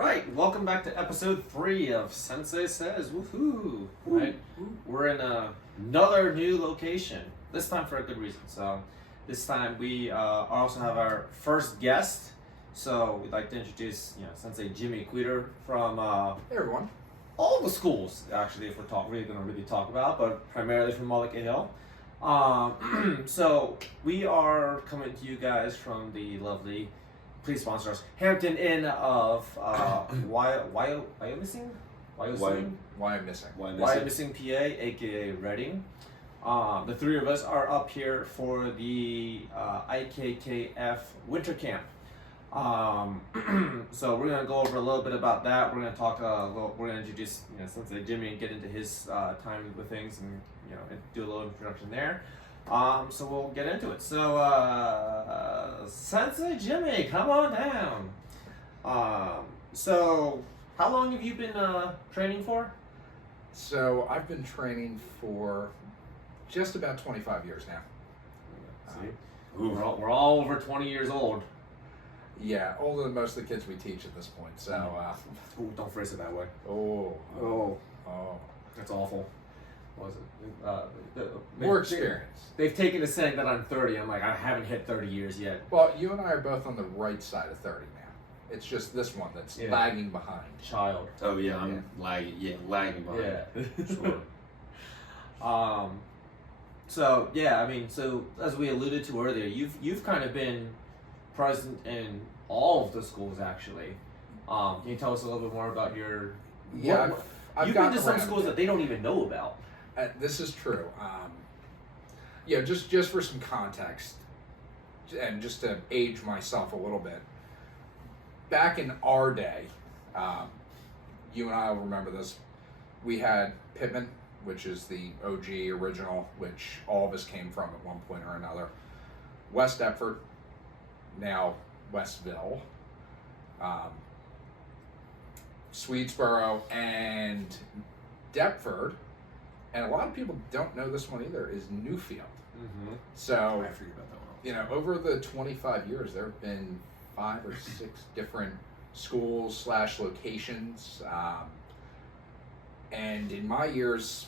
right, welcome back to episode 3 of Sensei Says. Woohoo! Right, we're in another new location. This time for a good reason. So, this time we also have our first guest. So we'd like to introduce, Sensei James Kweeder from Hey everyone. all the schools. Actually, if we're going to really talk about, but primarily from IKKF. So we are coming to you guys from the lovely. Please sponsor us. Hampton Inn of Wyomissing, PA, aka Reading. The three of us are up here for the IKKF Winter Camp. So we're gonna go over a little bit about that. We're gonna talk. We're gonna introduce Sensei Jimmy and get into his time with things, and and do a little introduction there. So we'll get into it. So, Sensei Jimmy, come on down. So how long have you been training for? So I've been training for just about 25 years now. See, we're all over 20 years old. Yeah, older than most of the kids we teach at this point. So, Ooh, don't phrase it that way. Oh, That's awful. What was it? More experience. They've taken to saying that I'm 30. I'm like, I haven't hit 30 years yet. Well, you and I are both on the right side of 30 now. It's just this one that's lagging behind. Child. Oh yeah, I'm lagging. Yeah, lagging behind. Yeah. Sure. So yeah, I mean, so as we alluded to earlier, you've kind of been present in all of the schools actually. Can you tell us a little bit more about your? Yeah, I've been to some schools that they don't even know about. This is true. Just for some context, and just to age myself a little bit. Back in our day, you and I will remember this. We had Pittman, which is the OG original, which all of us came from at one point or another. West Deptford, now Westville, Swedesboro, and Deptford, and a lot of people don't know this one either, is Newfield. Mm-hmm. So, I forget about that one. over the 25 years, there have been 5 or 6 different schools / locations. And in my years,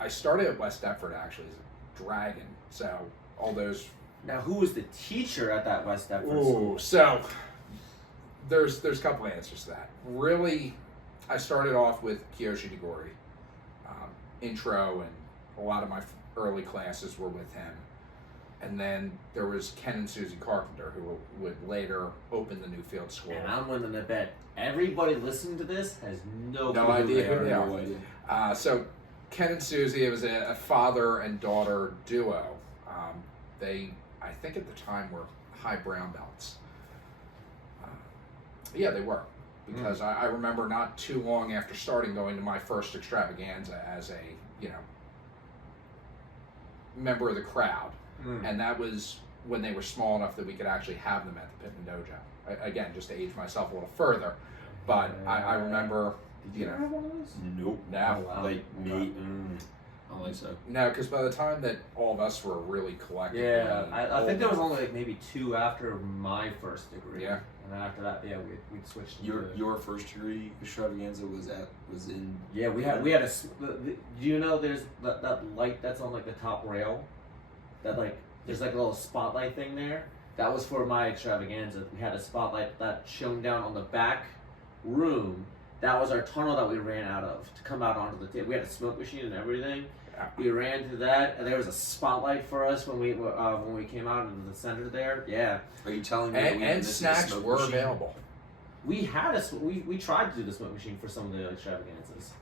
I started at West Deptford actually as a dragon. So all those. Now, who was the teacher at that West Deptford school? So there's a couple of answers to that. Really, I started off with Kiyoshi Nagori. Intro, and a lot of my early classes were with him. And then there was Ken and Susie Carpenter, who would later open the Newfield School. And I'm willing to bet everybody listening to this has no idea who they are. No idea. So Ken and Susie, it was a father and daughter duo. They, I think at the time, were high brown belts. Yeah, they were. Because I remember not too long after starting going to my first extravaganza as a, member of the crowd. And that was when they were small enough that we could actually have them at the Pittman Dojo. Again, just to age myself a little further. But I remember, Did you ever have one of those? Nope. now. wow. Like me. I don't think so. No, because by the time that all of us were really collectively Yeah, I think there was old only like maybe 2 after my first degree. Yeah. And then after that, we'd switched. Your first degree extravaganza was in. Yeah, we had a. Do you know there's that light that's on like the top rail, that like there's like a little spotlight thing there. That was for my extravaganza. We had a spotlight that shone down on the back room. That was our tunnel that we ran out of to come out onto the table. We had a smoke machine and everything. We ran through that, and there was a spotlight for us when we came out into the center there. Yeah. Are you telling me? and snacks were available. We had we tried to do the smoke machine for some of the extravaganzas.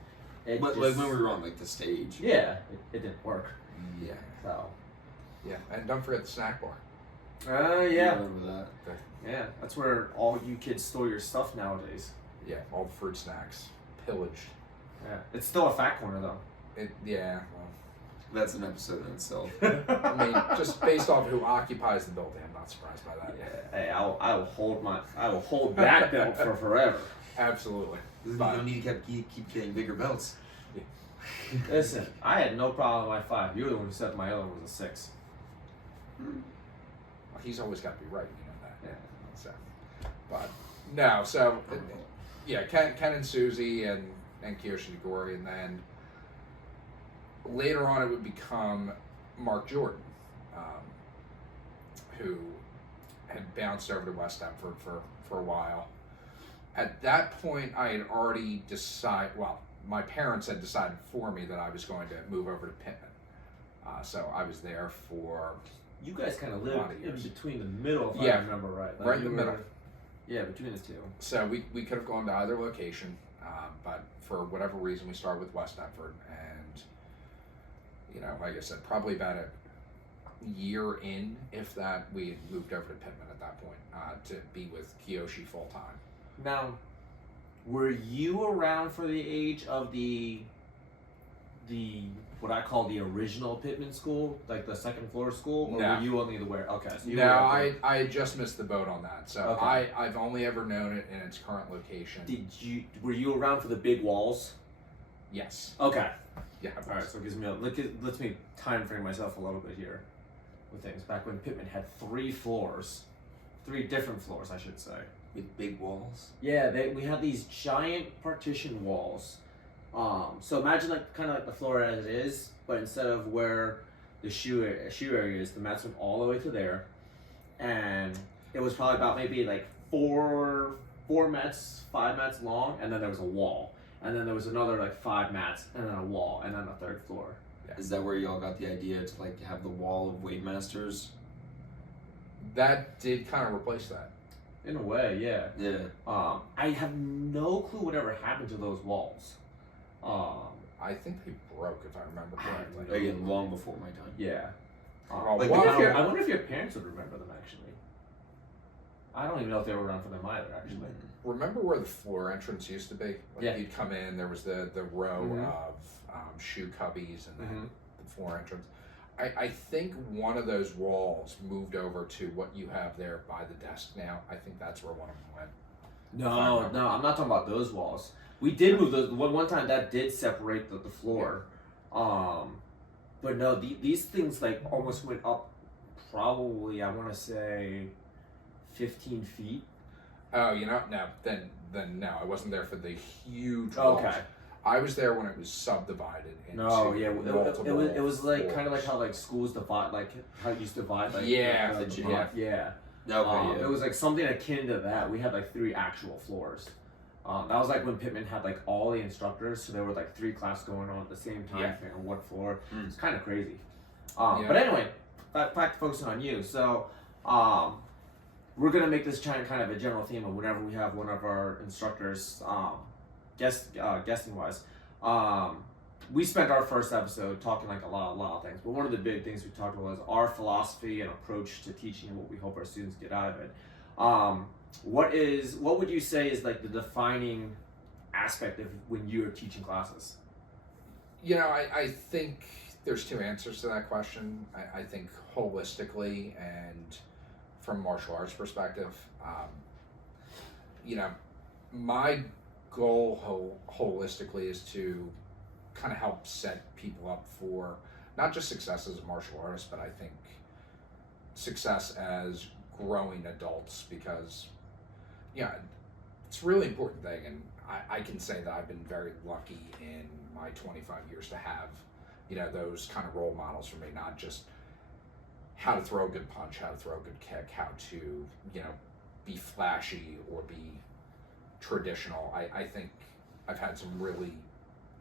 But like when we were on like the stage. Yeah, it didn't work. Yeah. So. Yeah, and don't forget the snack bar. Yeah. I remember that. Yeah, that's where all you kids store your stuff nowadays. Yeah, all the fruit snacks pillaged. Yeah, it's still a fat corner though. Well, That's an episode in itself. I mean, just based off who occupies the building, I'm not surprised by that. Yeah, hey, I will hold that belt for forever. Absolutely. You don't need to keep getting bigger belts. Listen, I had no problem with my 5. You were the one who said my other one was a 6. He's always got to be right, you know that. Yeah. So, but no, so yeah, Ken and Susie and Kiyoshi Nagori, and then later on it would become Mark Jordan, who had bounced over to West Deptford for a while. At that point, I had already decided, well, my parents had decided for me that I was going to move over to Pittman. So I was there for... You guys kind of A lot lived of in years. between the middle, if I Yeah, remember right. right in you the middle. Yeah, between the two. So we could have gone to either location, but for whatever reason, we started with West Deptford. And, you know, like I said, probably about a year in, if that, we had moved over to Pittman at that point to be with Kiyoshi full time. Now, were you around for the age of the what I call the original Pittman school, like the second floor school, or No. were you only the where? Okay, so you No, were up there. I had just missed the boat on that. So Okay. I've only ever known it in its current location. Were you around for the big walls? Yes. Okay. Yeah. All right, so it gives me lets me time frame myself a little bit here with things. Back when Pittman had 3 floors, 3 different floors, I should say. With big walls. Yeah, we had these giant partition walls. So imagine like kind of like the floor as it is, but instead of where the shoe area is, the mats went all the way to there, and it was probably about maybe like 5 mats long, and then there was a wall, and then there was another like 5 mats, and then a wall, and then a 3rd floor. Is that where y'all got the idea to like have the wall of Wade Masters? That did kind of replace that. In a way, yeah. Yeah. I have no clue whatever happened to those walls. I think they broke, if I remember correctly. Again, long before my time. Yeah. Like, I wonder wow. I wonder if your parents would remember them actually. I don't even know if they were around for them either, actually. Remember where the floor entrance used to be? Like Yeah. You'd come in, there was the row Mhm. of shoe cubbies and then Mhm. the floor entrance. I think one of those walls moved over to what you have there by the desk now. I think that's where one of them went. No, I'm not talking about those walls. We did move those one time that did separate the floor. But no, these things like almost went up probably, I want to say 15 feet. Oh, you know, no, then no, I wasn't there for the huge walls. Okay. I was there when it was subdivided into No, yeah, multiple it was like floors. kind of like how like schools divide, like how you used to divide, like Yeah, the yeah. block. Yeah. Okay, It was like something akin to that. We had like 3 actual floors. That was like when Pittman had like all the instructors, so there were like 3 classes going on at the same time Yeah. on one floor. Mm. It's kind of crazy. Yeah. But anyway, back to focusing on you. So, we're gonna make this kind of a general theme of whenever we have one of our instructors, guesting wise. We spent our first episode talking like a lot of things, but one of the big things we talked about was our philosophy and approach to teaching and what we hope our students get out of it. What would you say is like the defining aspect of when you're teaching classes? You know, I think there's 2 answers to that question. I think holistically and from martial arts perspective, you know, my goal holistically is to kind of help set people up for not just success as a martial artist, but I think success as growing adults, because yeah, it's a really important thing, and I can say that I've been very lucky in my 25 years to have, you know, those kind of role models for me, not just how to throw a good punch, how to throw a good kick, how to, you know, be flashy or be traditional. I think I've had some really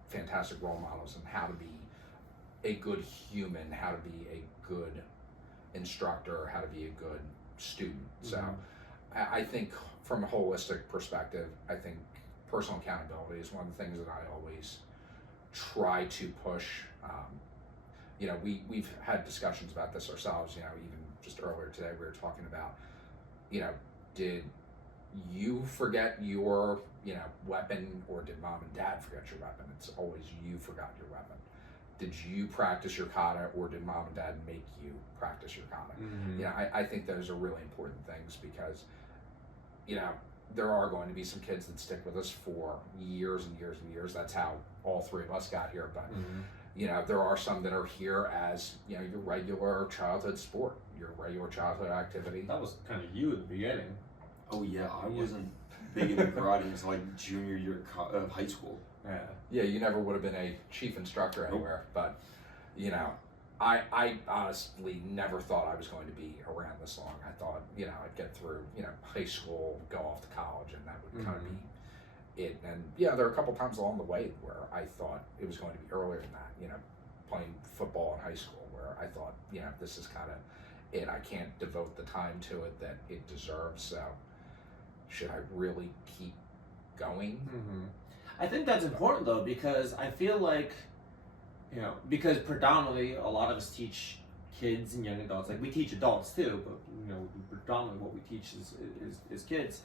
fantastic role models on how to be a good human, how to be a good instructor, how to be a good student. So I think from a holistic perspective, I think personal accountability is one of the things that I always try to push. You know, we've had discussions about this ourselves, you know, even just earlier today we were talking about, you know, did you forget your, you know, weapon, or did mom and dad forget your weapon? It's always you forgot your weapon. Did you practice your kata, or did mom and dad make you practice your kata? Mm-hmm. You know, I think those are really important things, because, you know, there are going to be some kids that stick with us for years and years and years. That's how all 3 of us got here. But, you know, there are some that are here as, you know, your regular childhood sport, your regular childhood activity. That was kind of you at the beginning. Oh yeah, I wasn't. big into karate until like junior year of high school. Yeah. Yeah, you never would have been a chief instructor anywhere, but you know, I honestly never thought I was going to be around this long. I thought, you know, I'd get through, you know, high school, go off to college, and that would kind of be it. And yeah, there were a couple times along the way where I thought it was going to be earlier than that, you know, playing football in high school, where I thought, you know, this is kind of it. I can't devote the time to it that it deserves. So should I really keep going? I think that's important though, because I feel like, you know, because predominantly a lot of us teach kids and young adults. Like we teach adults too, but you know, predominantly what we teach is kids.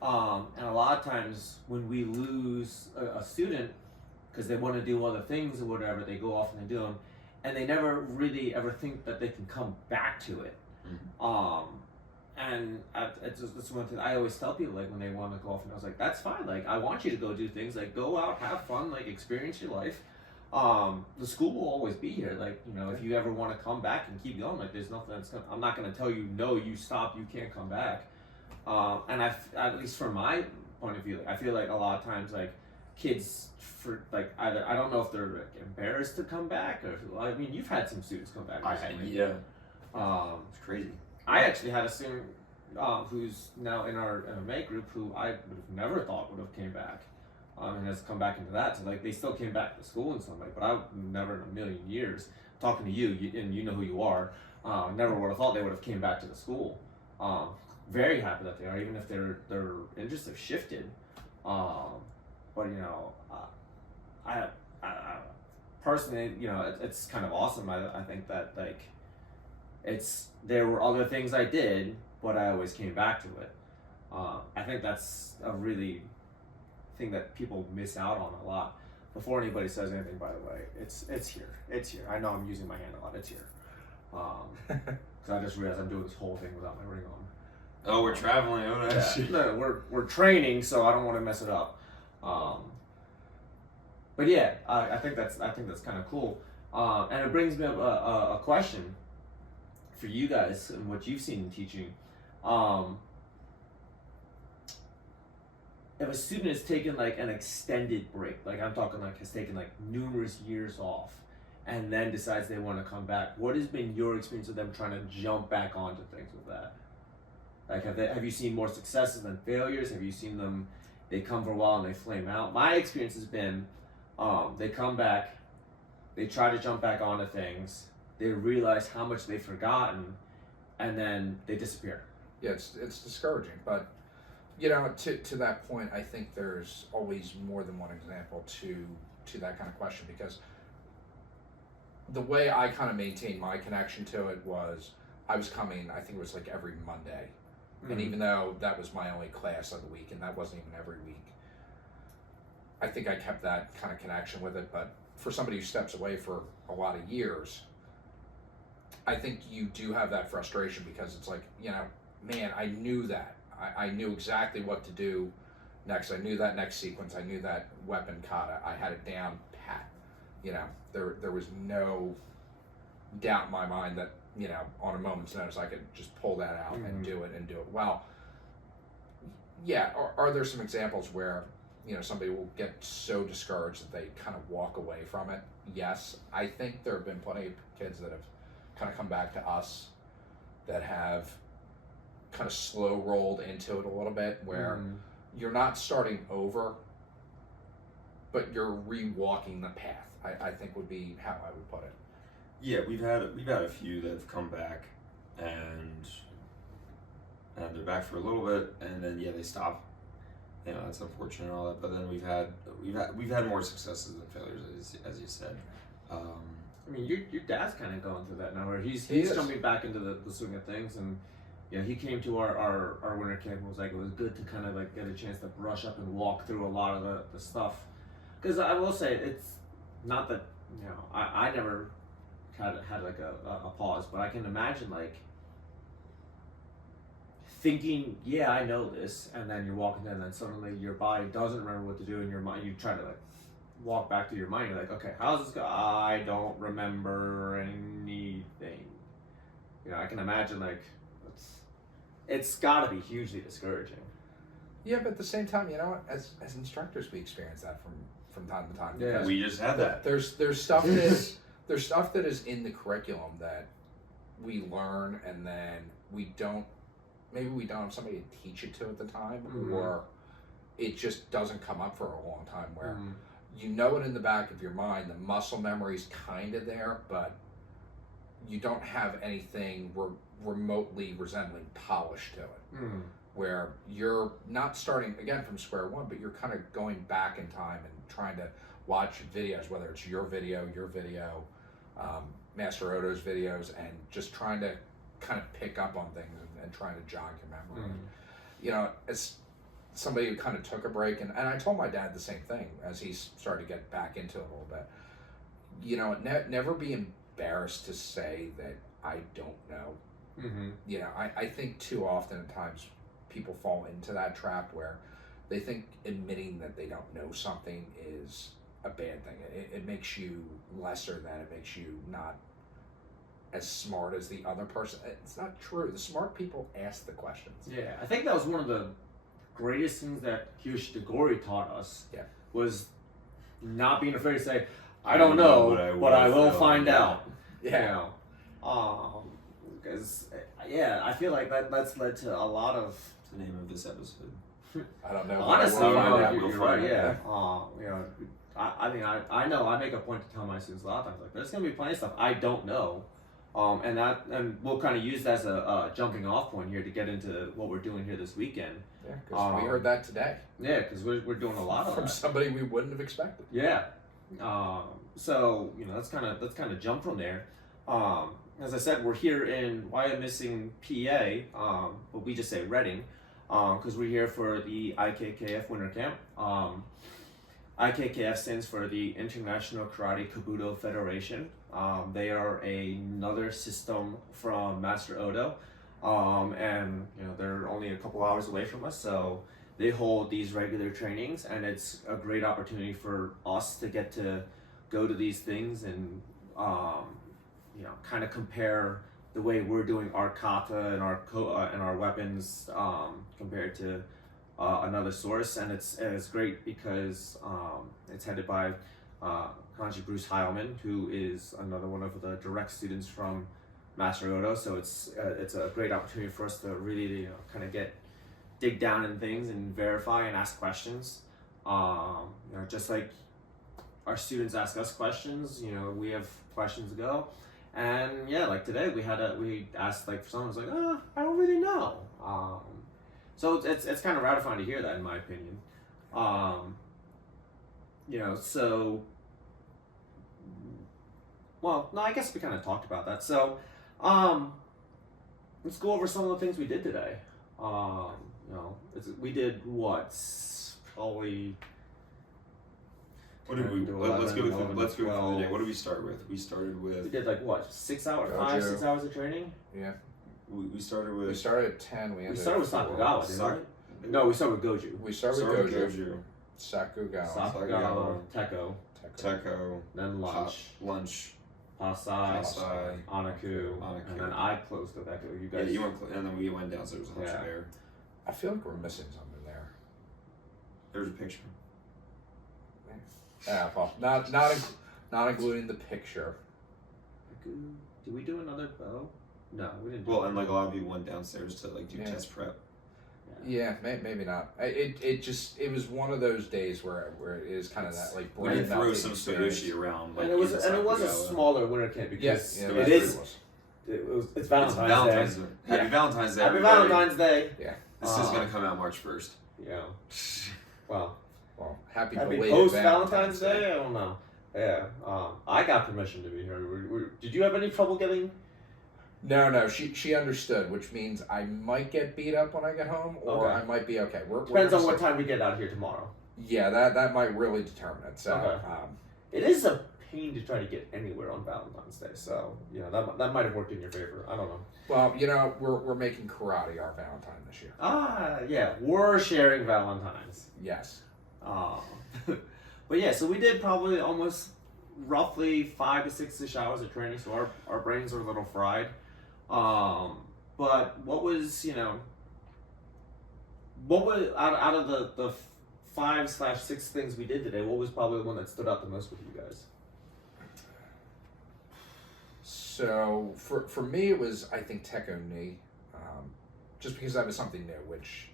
And a lot of times when we lose a student because they want to do other things or whatever, they go off and they do them, and they never really ever think that they can come back to it. And it's one thing I always tell people, like when they want to go off, and I was like, that's fine. Like I want you to go do things, like go out, have fun, like experience your life. The school will always be here. Like, you know, if you ever want to come back and keep going, like there's nothing that's I'm not going to tell you, no, you stop, you can't come back. And at least from my point of view, like, I feel like a lot of times, like kids, for like either I don't know if they're like embarrassed to come back, or I mean, you've had some students come back recently. It's crazy. I actually had a student who's now in our MMA group who I would have never thought would have came back, and has come back into that. So like they still came back to school in some way, but I would never in a million years, talking to you, and you know who you are, never would have thought they would have came back to the school. Very happy that they are, even if their interests have shifted. But you know, I personally, you know, it's kind of awesome. I think that like there were other things I did, but I always came back to it. I think that's a really thing that people miss out on a lot. Before anybody says anything, by the way, it's here. It's here. I know I'm using my hand a lot. It's here. Because I just realized I'm doing this whole thing without my ring on. Oh, we're traveling. Oh, no, no, we're training, so I don't want to mess it up. But yeah, I think that's kind of cool. And it brings me up a question for you guys and what you've seen in teaching. If a student has taken like an extended break, like I'm talking like has taken like numerous years off, and then decides they want to come back, what has been your experience of them trying to jump back onto things with that? Like have you seen more successes than failures? Have you seen them, they come for a while and they flame out? My experience has been, they come back, they try to jump back onto things, they realize how much they've forgotten, and then they disappear. Yeah, it's discouraging, but you know, to that point, I think there's always more than one example to that kind of question, because the way I kind of maintained my connection to it was I was coming, I think it was like every Monday. And even though that was my only class of the week, and that wasn't even every week, I think I kept that kind of connection with it. But for somebody who steps away for a lot of years, I think you do have that frustration, because it's like, you know, man, I knew that. I knew exactly what to do next. I knew that next sequence. I knew that weapon kata. I had it down pat. You know, there was no doubt in my mind that, you know, on a moment's notice, I could just pull that out and do it well. Yeah, are there some examples where, you know, somebody will get so discouraged that they kind of walk away from it? Yes. I think there have been plenty of kids that have kind of come back to us that have kind of slow rolled into it a little bit, where you're not starting over, but you're re-walking the path, I think would be how I would put it. Yeah, we've had a few that have come back, and they're back for a little bit, and then they stop. You know, that's unfortunate and all that. But then we've had more successes than failures, as you said. I mean, your dad's kind of going through that now, where he's jumping back into the swing of things, and yeah, he came to our winter camp and was like, it was good to kind of like get a chance to brush up and walk through a lot of the stuff. Because I will say, it's not that, you know, I never had like a pause, but I can imagine like thinking, yeah, I know this, and then you're walking in, and then suddenly your body doesn't remember what to do, in your mind you try to like walk back to your mind, you're like, okay, how's this go? I don't remember anything. You know, I can imagine like it's got to be hugely discouraging. Yeah, but at the same time, you know what? As instructors, we experience that from time to time. Yeah. because We just had that. There's stuff there's stuff that is in the curriculum that we learn, and then we don't have somebody to teach it to at the time, or it just doesn't come up for a long time where you know it in the back of your mind, the muscle memory's kind of there, but you don't have anything remotely resembling polish to it, where you're not starting again from square one, but you're kind of going back in time and trying to watch videos, whether it's your video, Master Odo's videos, and just trying to kind of pick up on things and trying to jog your memory. You know, as somebody who kind of took a break, and I told my dad the same thing as he started to get back into it a little bit. You know, never be embarrassed to say that I don't know. You know, I think too often at times people fall into that trap where they think admitting that they don't know something is a bad thing. It makes you lesser than, it makes you not as smart as the other person. It's not true. The smart people ask the questions. Yeah, I think that was one of the greatest things that Kyoshi Tagori taught us. Yeah. Was not being afraid to say, I don't know, but I will find out. Yeah. You know, because I feel like that's led to a lot of The name of this episode. I don't know. Honestly, we'll you find know, out. you're We'll right. find out. Yeah. You know, I mean, I know I make a point to tell my students a lot of times, like, there's gonna be plenty of stuff I don't know, and we'll kind of use that as a jumping off point here to get into what we're doing here this weekend. Yeah, because we heard that today. Yeah, because we're doing a lot of from that. somebody we wouldn't have expected. Yeah. So you know, that's kind of jump from there. As I said, we're here in why I'm missing PA, but we just say Reading, because we're here for the IKKF Winter Camp. IKKF stands for the International Karate Kabuto Federation. They are another system from Master Odo, and you know they're only a couple hours away from us, so they hold these regular trainings, and it's a great opportunity for us to get to go to these things and you know, kind of compare the way we're doing our kata and our weapons compared to another source, and it's great because it's headed by Kanji Bruce Heilman, who is another one of the direct students from Master Odo. So it's a great opportunity for us to really, you know, kind of dig down in things and verify and ask questions. You know, just like our students ask us questions, you know, we have questions to go. And yeah, like today we asked, like, someone was like, I don't really know. So it's kind of ratifying to hear that, in my opinion. You know, so, well, no, I guess we kind of talked about that. So, let's go over some of the things we did today. You know, we did what? Probably. What did we? Let's go through the day. What did we start with? We started with. We did like what? 6 hours, 6 hours of training. Yeah. We started with. We started at 10. We started with Sakugawa, didn't we? No, we started with Goju. We started with Goju. Sakugawa. Teko. Then lunch. Pasai. Anaku. And then I closed with Echo. You guys. Yeah, you went, and then we went down, so there was a bunch of air. I feel like we're missing something there. There's a picture. Yeah, well, not including the picture. Did we do another bow? No, we didn't. Well, and like a lot of people went downstairs to like do test prep. Yeah, maybe not. It was one of those days where it is kind of that like we did throw some Sudoshi around. Like, and it was a smaller winter camp because it's Valentine's Day. Happy Valentine's Day. Happy Valentine's Day. Yeah. This is gonna come out March 1st. Yeah. Well, happy post Valentine's Day. I don't know. Yeah. I got permission to be here. Did you have any trouble getting? No. She understood, which means I might get beat up when I get home, or I might be okay. Depends on what time we get out of here tomorrow. Yeah, that might really determine it. So, it is a pain to try to get anywhere on Valentine's Day. So, you know, that might have worked in your favor. I don't know. Well, you know, we're making karate our Valentine this year. Yeah, we're sharing Valentine's. Yes. But yeah, so we did probably almost roughly 5 to 6-ish hours of training, so our brains are a little fried. But what was, you know, what was out of the 5/6 things we did today? What was probably the one that stood out the most with you guys? So for me, it was, I think, Tech Ni, just because that was something new. Which,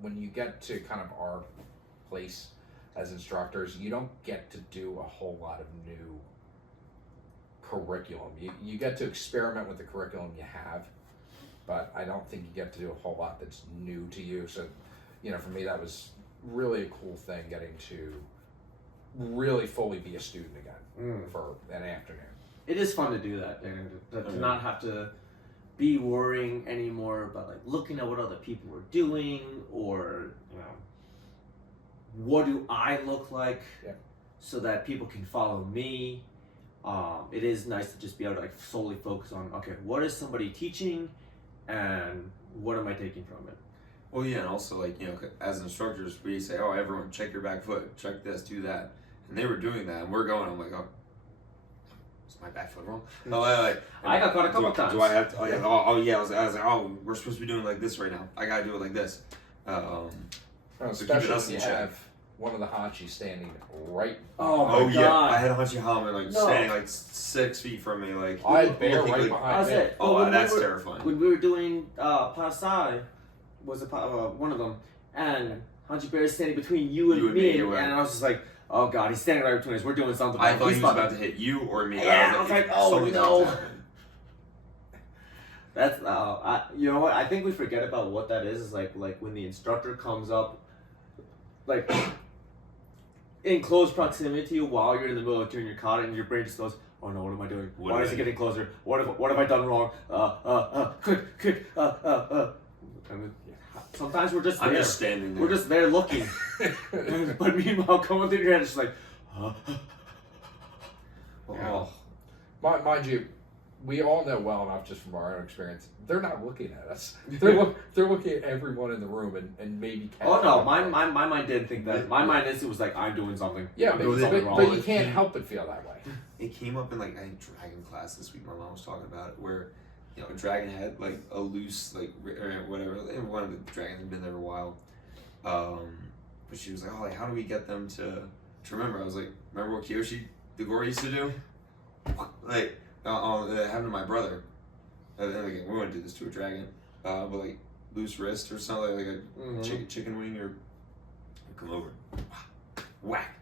when you get to kind of our place as instructors, you don't get to do a whole lot of new curriculum. You get to experiment with the curriculum you have, but I don't think you get to do a whole lot that's new to you. So, for me, that was really a cool thing, getting to really fully be a student again for an afternoon. It is fun to do that, and to not have to be worrying anymore about like looking at what other people are doing, or what do I look like, so that people can follow me. It is nice to just be able to like solely focus on, okay, what is somebody teaching, and what am I taking from it? Well, yeah, and also like as instructors, we say, oh, everyone check your back foot, check this, do that, and they were doing that, and we're going. I'm like, oh. Is my back foot wrong? No, I got caught a couple times. Do I have to? Oh yeah. I was like, oh, we're supposed to be doing like this right now. I gotta do it like this. Especially if you have one of the Hachis standing right. Oh my God! Yeah, I had a Hachi helmet standing like 6 feet from me, like I had bear right like, behind me. It. Oh, that's terrifying. When we were doing Pasai, was one of them, and Hachi Bear is standing between you and me, and I was just like, oh God, he's standing right between us. We're doing something. I thought he was about to hit you or me. Yeah, I was like, oh no. That's you know what? I think we forget about what that is. Is like when the instructor comes up, like in close proximity to you while you're in the middle of doing your kata, and your brain just goes, oh no, what am I doing? Why is it getting closer? What have I done wrong? Quick. Sometimes we're just there. I'm just standing there. We're just there looking. But meanwhile, coming through your head, it's just like, Oh. Mind you, we all know well enough just from our own experience, they're not looking at us. They're looking at everyone in the room and maybe. Oh no, my mind didn't think that. My mind instantly was like, I'm doing something. Yeah, I'm doing but, wrong. but you can't help but feel that way. It came up in like I think dragon class this week. My mom was talking about it, where a dragon had like a loose or whatever. One of the dragons had been there for a while, but she was like, oh, like how do we get them to remember? I was like, remember what Kiyoshi the Gore used to do? Like it happened to my brother. And then again, we wouldn't do this to a dragon, but like loose wrist or something, like a chicken wing, or come over, whack,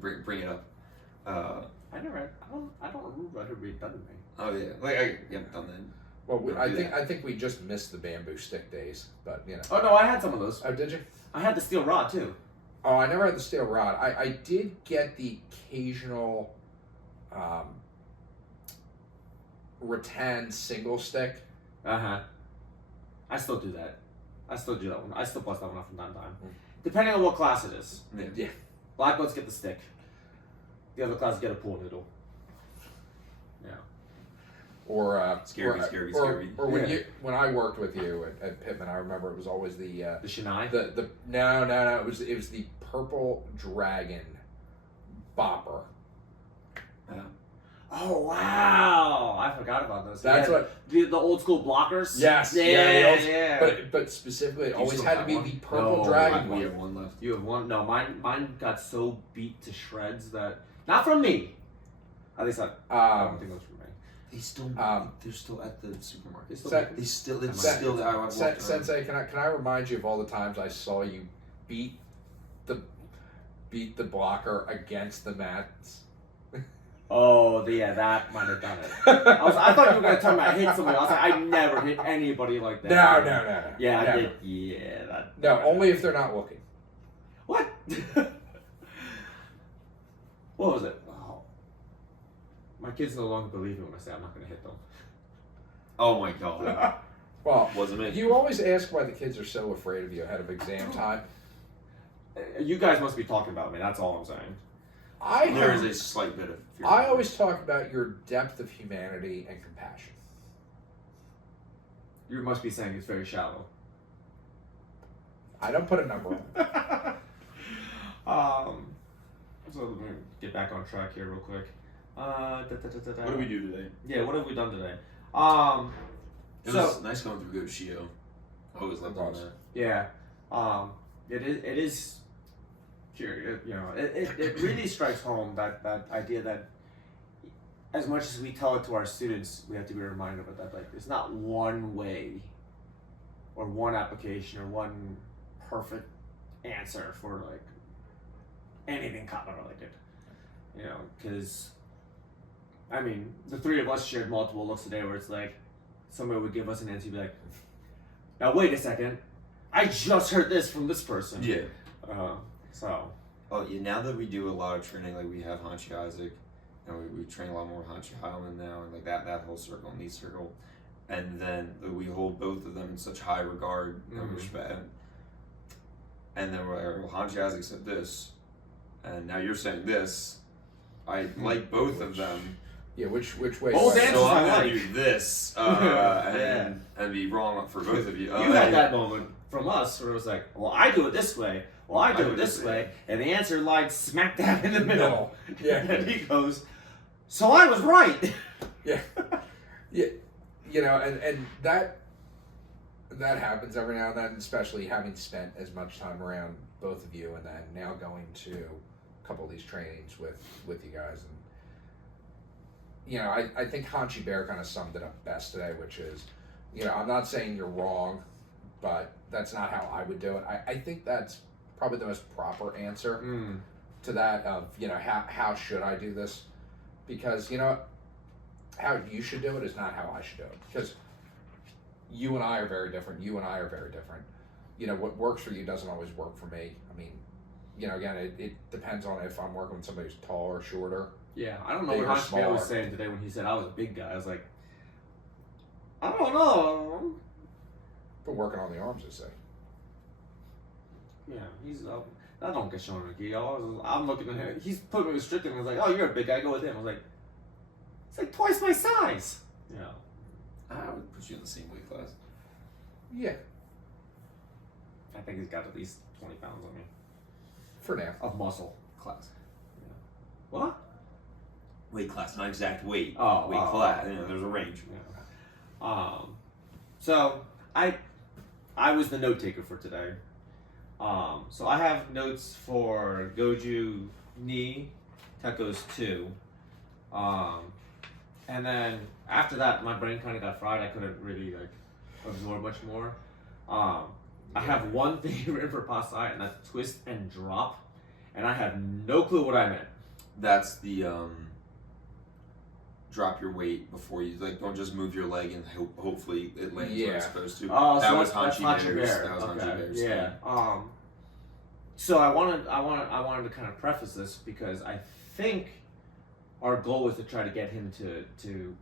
bring it up. I don't remember ever being done to me. Oh yeah, like I haven't done that. Well, I think we just missed the bamboo stick days, but Oh no, I had some of those. Oh, did you? I had the steel rod too. Oh, I never had the steel rod. I did get the occasional rattan single stick. I still do that. I still do that one. I still bust that one off from time to time. Depending on what class it is. Yeah. Black belts get the stick. The other classes get a pool noodle. Yeah. Or scary. Or when I worked with you at Pittman, I remember it was always the Shinai? No, it was the purple dragon bopper. Yeah. Oh wow! I forgot about those. That's what the old school blockers. Yes. Yeah. But specifically, it always had to be the one? purple dragon one. We have one left. You have one? No, mine got so beat to shreds that not from me. At least I don't think it was from me. They still they're still at the supermarket. It's still there. Sensei, can I remind you of all the times I saw you beat the blocker against the mats? Oh, yeah, that might have done it. I thought you were going to tell me I hit somebody. I was like, I never hit anybody like that. No. Yeah, never. I did. Yeah, that. No, only if they're not looking. What? What was it? Oh. My kids no longer believe me when I say I'm not going to hit them. Oh my God. Well, wasn't it? You always ask why the kids are so afraid of you ahead of exam time. You guys must be talking about me. That's all I'm saying. There is a slight bit of fear. I always talk about your depth of humanity and compassion. You must be saying it's very shallow. I don't put a number on it. So let me get back on track here real quick. What did we do today? Yeah, what have we done today? It was nice going through Go Shio. I always loved on that. Yeah. It is curious, it really strikes home that idea that as much as we tell it to our students, we have to be reminded of that, like, there's not one way or one application or one perfect answer for like anything combat related, because I mean, the three of us shared multiple looks today where it's like somebody would give us an answer and be like, now wait a second, I just heard this from this person. Yeah. So. Oh yeah. Now that we do a lot of training, like we have Hanshi Isaac, and we train a lot more Hanshi Highland now, and like that whole circle and knee circle, and then we hold both of them in such high regard and respect. And then we're like, well, Hanshi Isaac said this, and now you're saying this. I like both of them. Yeah, which way? Both answers So I'm I gonna like. do this, and be wrong for both of you. You had that moment from us where it was like, well, I do it this way. Well, I do it this way, and the answer lied smack dab in the middle. Yeah. And he goes, so I was right. Yeah. Yeah. And that happens every now and then, especially having spent as much time around both of you, and then now going to a couple of these trainings with you guys. And I think Hanshi Bear kind of summed it up best today, which is, I'm not saying you're wrong, but that's not how I would do it. I think that's probably the most proper answer to that of, how should I do this? Because, how you should do it is not how I should do it. Because you and I are very different. You and I are very different. What works for you doesn't always work for me. I mean, again, it depends on if I'm working with somebody who's taller or shorter. Yeah, I don't know Bigger, what Hanshi Bear was smaller. saying today when he said I was a big guy. I was like, I don't know. Been working on the arms, I say. Yeah, he's I don't get shown Ricky. I'm looking at him. He's putting me restricted. I was like, oh, you're a big guy. Go with him. I was like, it's like twice my size. Yeah. I would put you in the same weight class. Yeah, I think he's got at least 20 pounds on me for now. of muscle. Class. Yeah. What? Weight class, not exact weight. Oh, weight oh, class. oh. There's a range. Yeah. So I was the note taker for today. So I have notes for Goju Ni, Tekos 2. And then after that, my brain kind of got fried. I couldn't really absorb much more. I have one thing written for Pasai, and that's twist and drop. And I have no clue what I meant. That's the drop your weight before you don't just move your leg and hopefully it lands where it's supposed to. Oh, that so was that's Hanshi Bear's. Bear. That was Okay. Hanshi Bear's. Yeah. So I wanted to kind of preface this because I think our goal was to try to get him to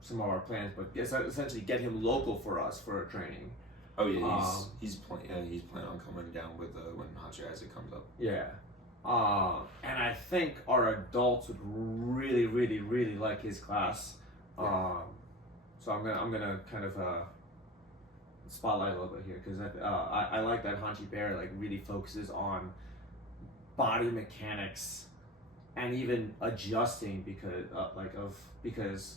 some of our plans, but essentially get him local for us for a training. Oh yeah, he's planning on coming down with when Hanshi Isaac comes up. Yeah. And I think our adults would really, really, really like his class. Yeah. So I'm gonna kind of spotlight a little bit here because I like that Hanshi Bear really focuses on body mechanics and even adjusting because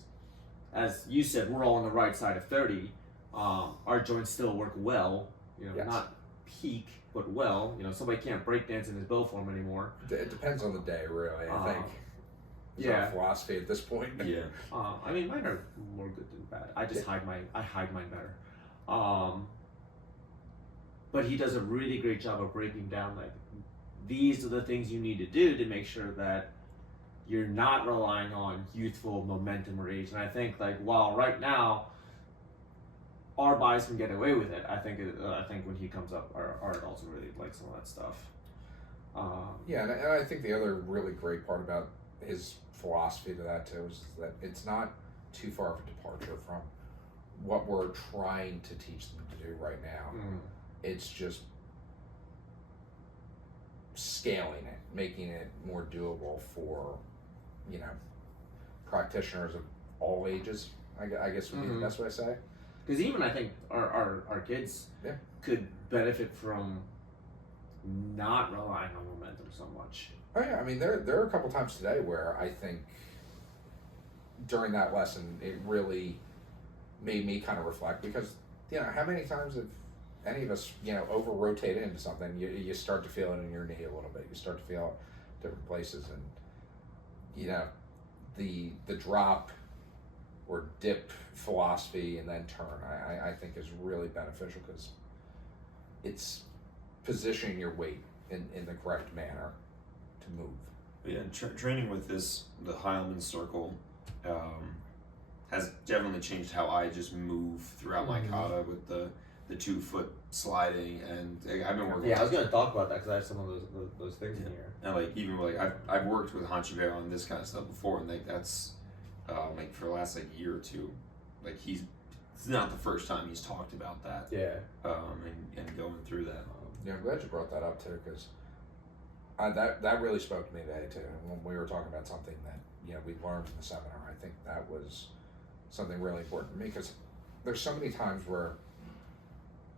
as you said, we're all on the right side of 30. Our joints still work well, Yes. not peak, but well. Somebody can't break dance in his bow form anymore. It depends on the day, really. I think. It's yeah. our philosophy at this point. Yeah. I mean, mine are more good than bad. I just hide mine better. But he does a really great job of breaking down these are the things you need to do to make sure that you're not relying on youthful momentum or age. And I think while right now our bodies can get away with it, I think when he comes up, our adults will really like some of that stuff. Yeah, and I think the other really great part about his philosophy to that too is that it's not too far of a departure from what we're trying to teach them to do right now. It's just scaling it, making it more doable for, practitioners of all ages, I guess would be the best way to say. Because even I think our kids could benefit from not relying on momentum so much. Oh yeah, I mean there are a couple times today where I think during that lesson it really made me kind of reflect because how many times have any of us, over rotate into something, you start to feel it in your knee a little bit. You start to feel different places, and the drop or dip philosophy and then turn, I think is really beneficial because it's positioning your weight in the correct manner to move. Yeah, training with the Heilman circle, has definitely changed how I just move throughout my kata with the 2 foot sliding, and I've been working. Yeah, I was gonna talk about that because I have some of those things in here. And even I've worked with Hanchibera on this kind of stuff before, and that's for the last year or two, it's not the first time he's talked about that. Yeah. And going through that. Yeah, I'm glad you brought that up too, because that really spoke to me today too. When we were talking about something that we learned in the seminar, I think that was something really important to me, because there's so many times where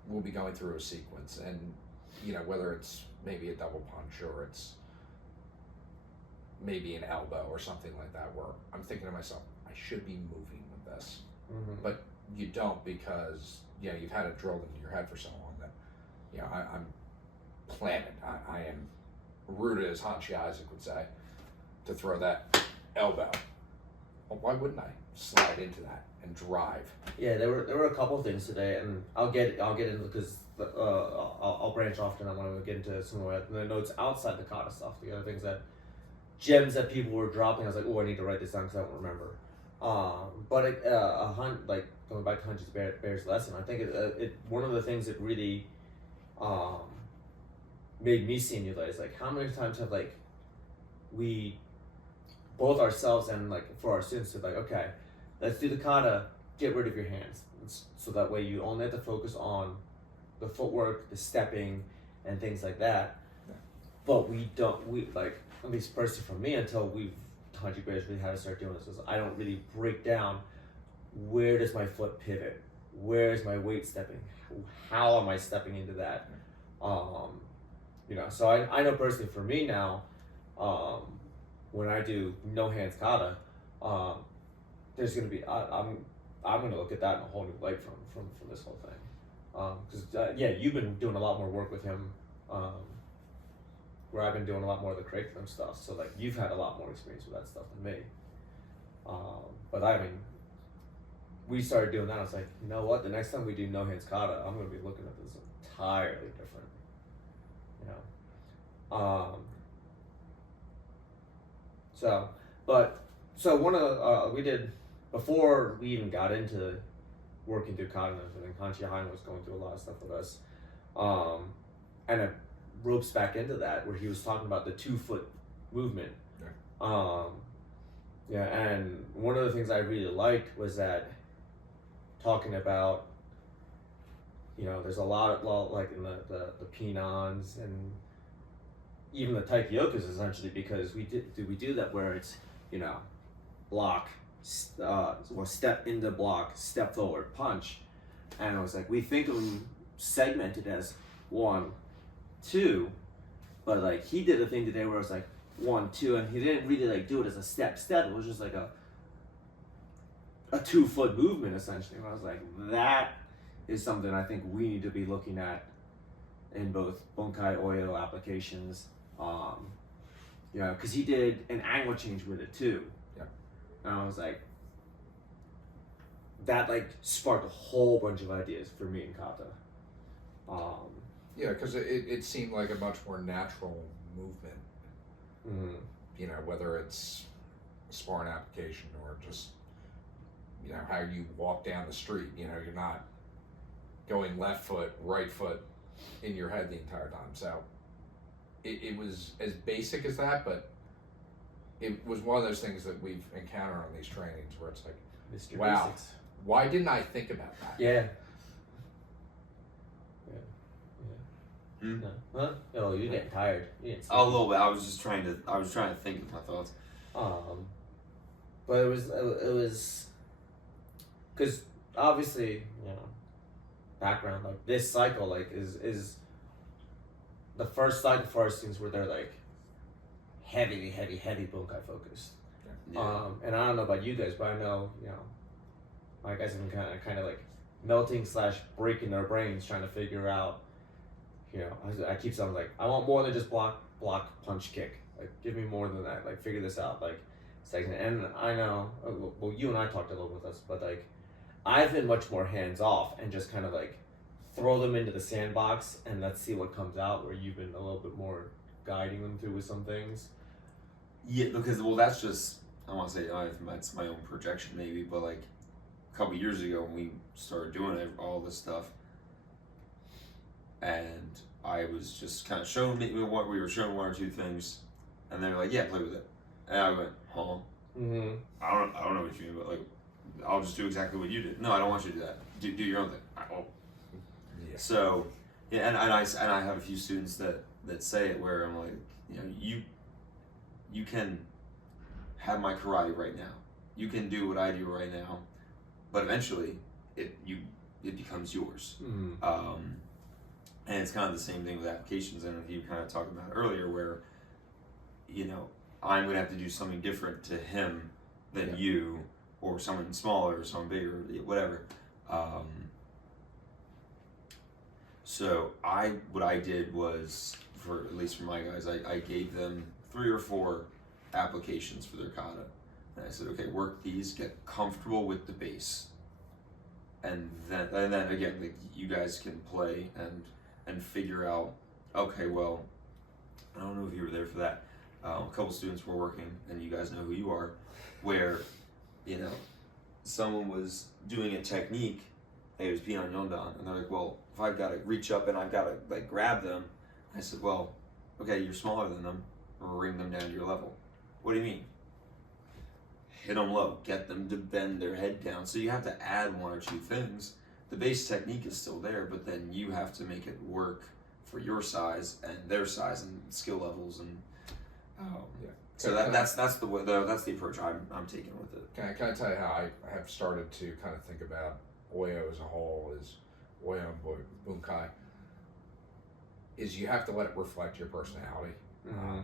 we'll be going through a sequence, and whether it's maybe a double punch or it's maybe an elbow or something like that, where I'm thinking to myself, I should be moving with this, but you don't, because you've had it drilled into your head for so long that I'm planted. I am rooted, as Hanshi Isaac would say, to throw that elbow. Well, why wouldn't I slide into that and drive? Yeah, there were a couple things today, and I'll get into, because I'll branch off, and I want to get into some of the notes outside the kata stuff. The other things, that gems that people were dropping, I was like, oh, I need to write this down because I don't remember. But going back to Hunter's Bear's lesson, I think it one of the things that really made me simulate is how many times have we, both ourselves and for our students, are okay, let's do the kata, get rid of your hands, so that way you only have to focus on the footwork, the stepping, and things like that. Yeah. But at least personally for me, until Hanji Bears really had to start doing this, is I don't really break down, where does my foot pivot, where is my weight stepping, how am I stepping into that. So I know personally for me now, when I do no hands kata, there's gonna be I'm gonna look at that in a whole new light from this whole thing, because you've been doing a lot more work with him, where I've been doing a lot more of the curriculum stuff, so you've had a lot more experience with that stuff than me, but we started doing that. I was like, you know what, the next time we do no hands kata, I'm gonna be looking at this entirely different. So one of the, we did, before we even got into working through kata and everything, Hanshi Hein was going through a lot of stuff with us, and it ropes back into that, where he was talking about the 2 foot movement. And one of the things I really liked was that, talking about, there's a lot of in the pinans and even the taikyokas, essentially, because we do that where it's block, step into block, step forward, punch, and it was we think of them segmented as 1, 2, but he did a thing today where it was 1, 2, and he didn't really do it as a step. It was just a 2 foot movement, essentially. And I was that is something I think we need to be looking at in both Bunkai Oyo applications, because he did an angle change with it too. Yeah. And I was that sparked a whole bunch of ideas for me in kata. Because it seemed like a much more natural movement. Whether it's sparring application or just how you walk down the street. You're not going left foot, right foot in your head the entire time. So it was as basic as that, but it was one of those things that we've encountered on these trainings where it's Mr. wow, Basics. Why didn't I think about that? Yeah. No. Huh? Oh, you're getting tired. You didn't sleep. A little bit. I was trying to think of my thoughts. But it was because obviously, background, this cycle is the first cycle for our students where they're heavy bunkai focused. Yeah. And I don't know about you guys, but I know, my guys have been kind of melting / breaking their brains trying to figure out. I keep something like, I want more than just block, punch, kick. Like, give me more than that. Like, figure this out. Like, it's like, and I know. Well, you and I talked a little with us, but like, I've been much more hands off and just kind of like throw them into the sandbox and let's see what comes out. Where you've been a little bit more guiding them through with some things. Yeah, because that's just, I want to say, that's my own projection maybe, but like a couple years ago when we started doing all this stuff, and I was just kind of showing what we were showing, one or two things, and they were like, "Yeah, play with it," and I went, "Huh? Mm-hmm. I don't know what you mean, but like, I'll just do exactly what you did. No, I don't want you to do that. Do your own thing." Yeah. So, yeah, and I have a few students that say it where I'm like, you can have my karate right now. You can do what I do right now, but eventually it becomes yours. Mm-hmm. And it's kind of the same thing with applications, and you kind of talked about it earlier, where I'm gonna have to do something different to him than you, or someone smaller, or someone bigger, whatever. So what I did was, at least for my guys, I gave them 3 or 4 applications for their kata, and I said, okay, work these, get comfortable with the base, and then again, like, you guys can play and figure out, okay, well, I don't know if you were there for that. A couple students were working, and you guys know who you are, where, someone was doing a technique, and it was being on Yondan, and they're like, well, if I've got to reach up and I've got to like grab them, I said, well, okay, you're smaller than them, bring them down to your level. What do you mean? Hit them low, get them to bend their head down. So you have to add 1 or 2 things. The base technique is still there, but then you have to make it work for your size and their size and skill levels, and so that's the way, that's the approach I'm taking with it. Can I tell you how I have started to kind of think about Oyo as a whole, is Oyo and Bunkai, is you have to let it reflect your personality. Mm-hmm.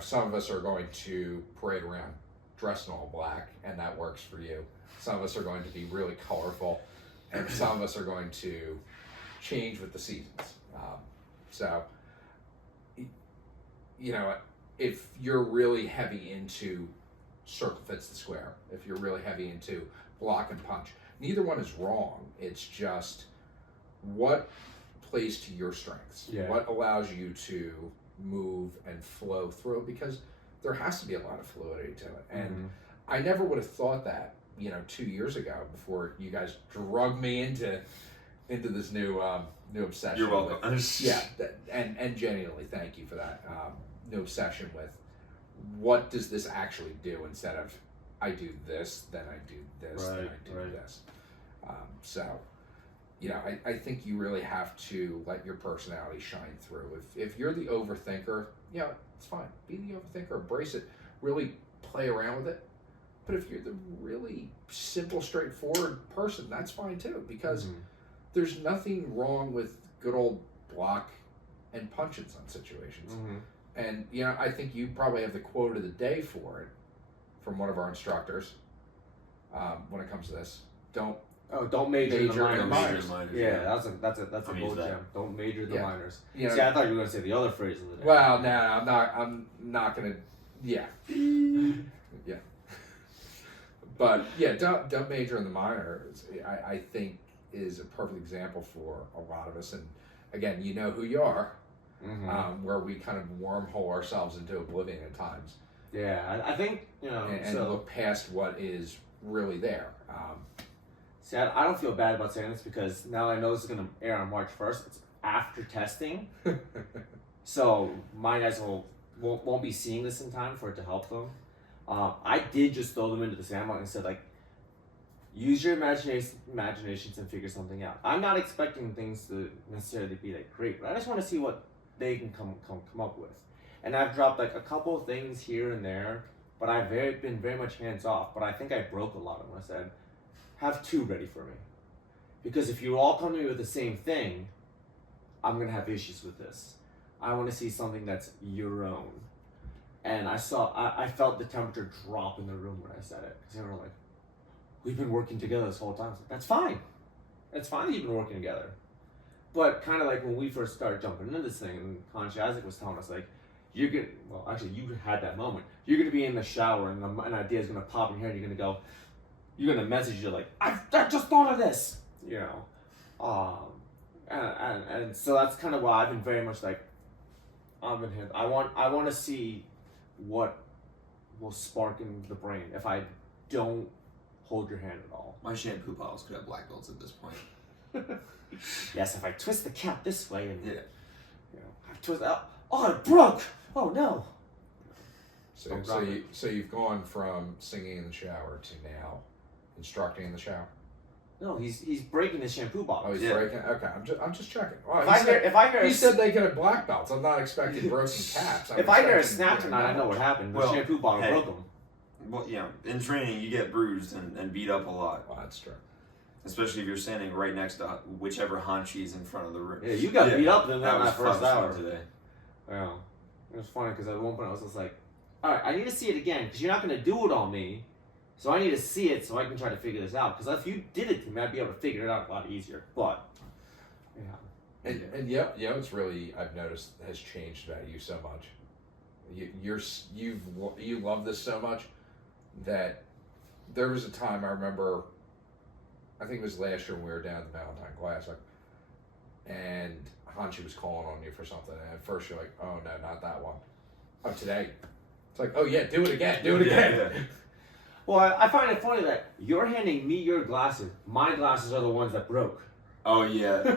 Some of us are going to parade around dressed in all black, and that works for you. Some of us are going to be really colorful, and some of us are going to change with the seasons. So, if you're really heavy into circle fits the square, if you're really heavy into block and punch, neither one is wrong. It's just what plays to your strengths. Yeah. What allows you to move and flow through, because there has to be a lot of fluidity to it. And I never would have thought that, 2 years ago, before you guys drug me into this new obsession. You're welcome. And genuinely thank you for that. New obsession with what does this actually do, instead of I do this, then I do this, then I do this. I think you really have to let your personality shine through. If you're the overthinker, it's fine. Be the overthinker, embrace it, really play around with it. But if you're the really simple, straightforward person, that's fine too, because there's nothing wrong with good old block and punch in some situations. And I think you probably have the quote of the day for it from one of our instructors when it comes to this. Don't major in the minors. Yeah, that's a gold gem. Don't major the minors. See, I thought you were gonna say the other phrase of the day. Well, no, I'm not gonna. Yeah. Yeah. But don't major in the minors. I think is a perfect example for a lot of us. And again, you know who you are. Where we kind of wormhole ourselves into oblivion at times. Yeah, I think and look past what is really there. See, I don't feel bad about saying this, because now I know this is going to air on March 1st. It's after testing. So my guys won't be seeing this in time for it to help them. I did just throw them into the sandbox and said, like, use your imaginations and figure something out. I'm not expecting things to necessarily be like great, but I just want to see what they can come up with. And I've dropped like a couple of things here and there, but I've been very much hands off. But I think I broke a lot of them. I said, have 2 ready for me, because if you all come to me with the same thing, I'm gonna have issues with this. I want to see something that's your own. And I felt the temperature drop in the room when I said it, because they were like, we've been working together this whole time. I was like, that's fine. It's fine that you've been working together. But kind of like when we first started jumping into this thing, and Conch Isaac was telling us, like, you're going to, well, actually, you had that moment. You're going to be in the shower, and an idea is going to pop in your head, and you're going to message you, like, I just thought of this, you know. And so that's kind of why I've been very much like, I'm in him. I want to see what will spark in the brain if I don't hold your hand at all. My shampoo bottles could have black belts at this point. Yes, if I twist the cap this way and Yeah. you know, I twist out. Oh, it broke. Oh no. So you've gone from singing in the shower to now instructing in the shower. No, he's breaking his shampoo Oh, bottle. he's Yeah. breaking. Okay, I'm just checking. Well, If I hear he a said they could have black belts. I'm not expecting broken caps. if I hear a snap tonight, I know what happened. The Well, shampoo bottle hey. broke him. Well, yeah, in training you get bruised and beat up a lot, Well, that's true. especially if you're standing right next to whichever Hanshi is in front of the room. Yeah, you got beat up in That was that first fun hour. today. Yeah, it was funny because at one point I was just like, all right, I need to see it again because you're not going to do it on me. So I need to see it so I can try to figure this out. Because if you did it to me, I'd be able to figure it out a lot easier. But, yeah. And it's really I've noticed has changed about you so much. You love this so much that there was a time I remember. I think it was last year when we were down at the Valentine Classic, and Hanshi was calling on you for something. And at first you're like, "Oh no, not that one." Oh, today, it's like, "Oh yeah, do it again, do it again." Yeah. Well, I find it funny that you're handing me your glasses. My glasses are the ones that broke. Oh yeah.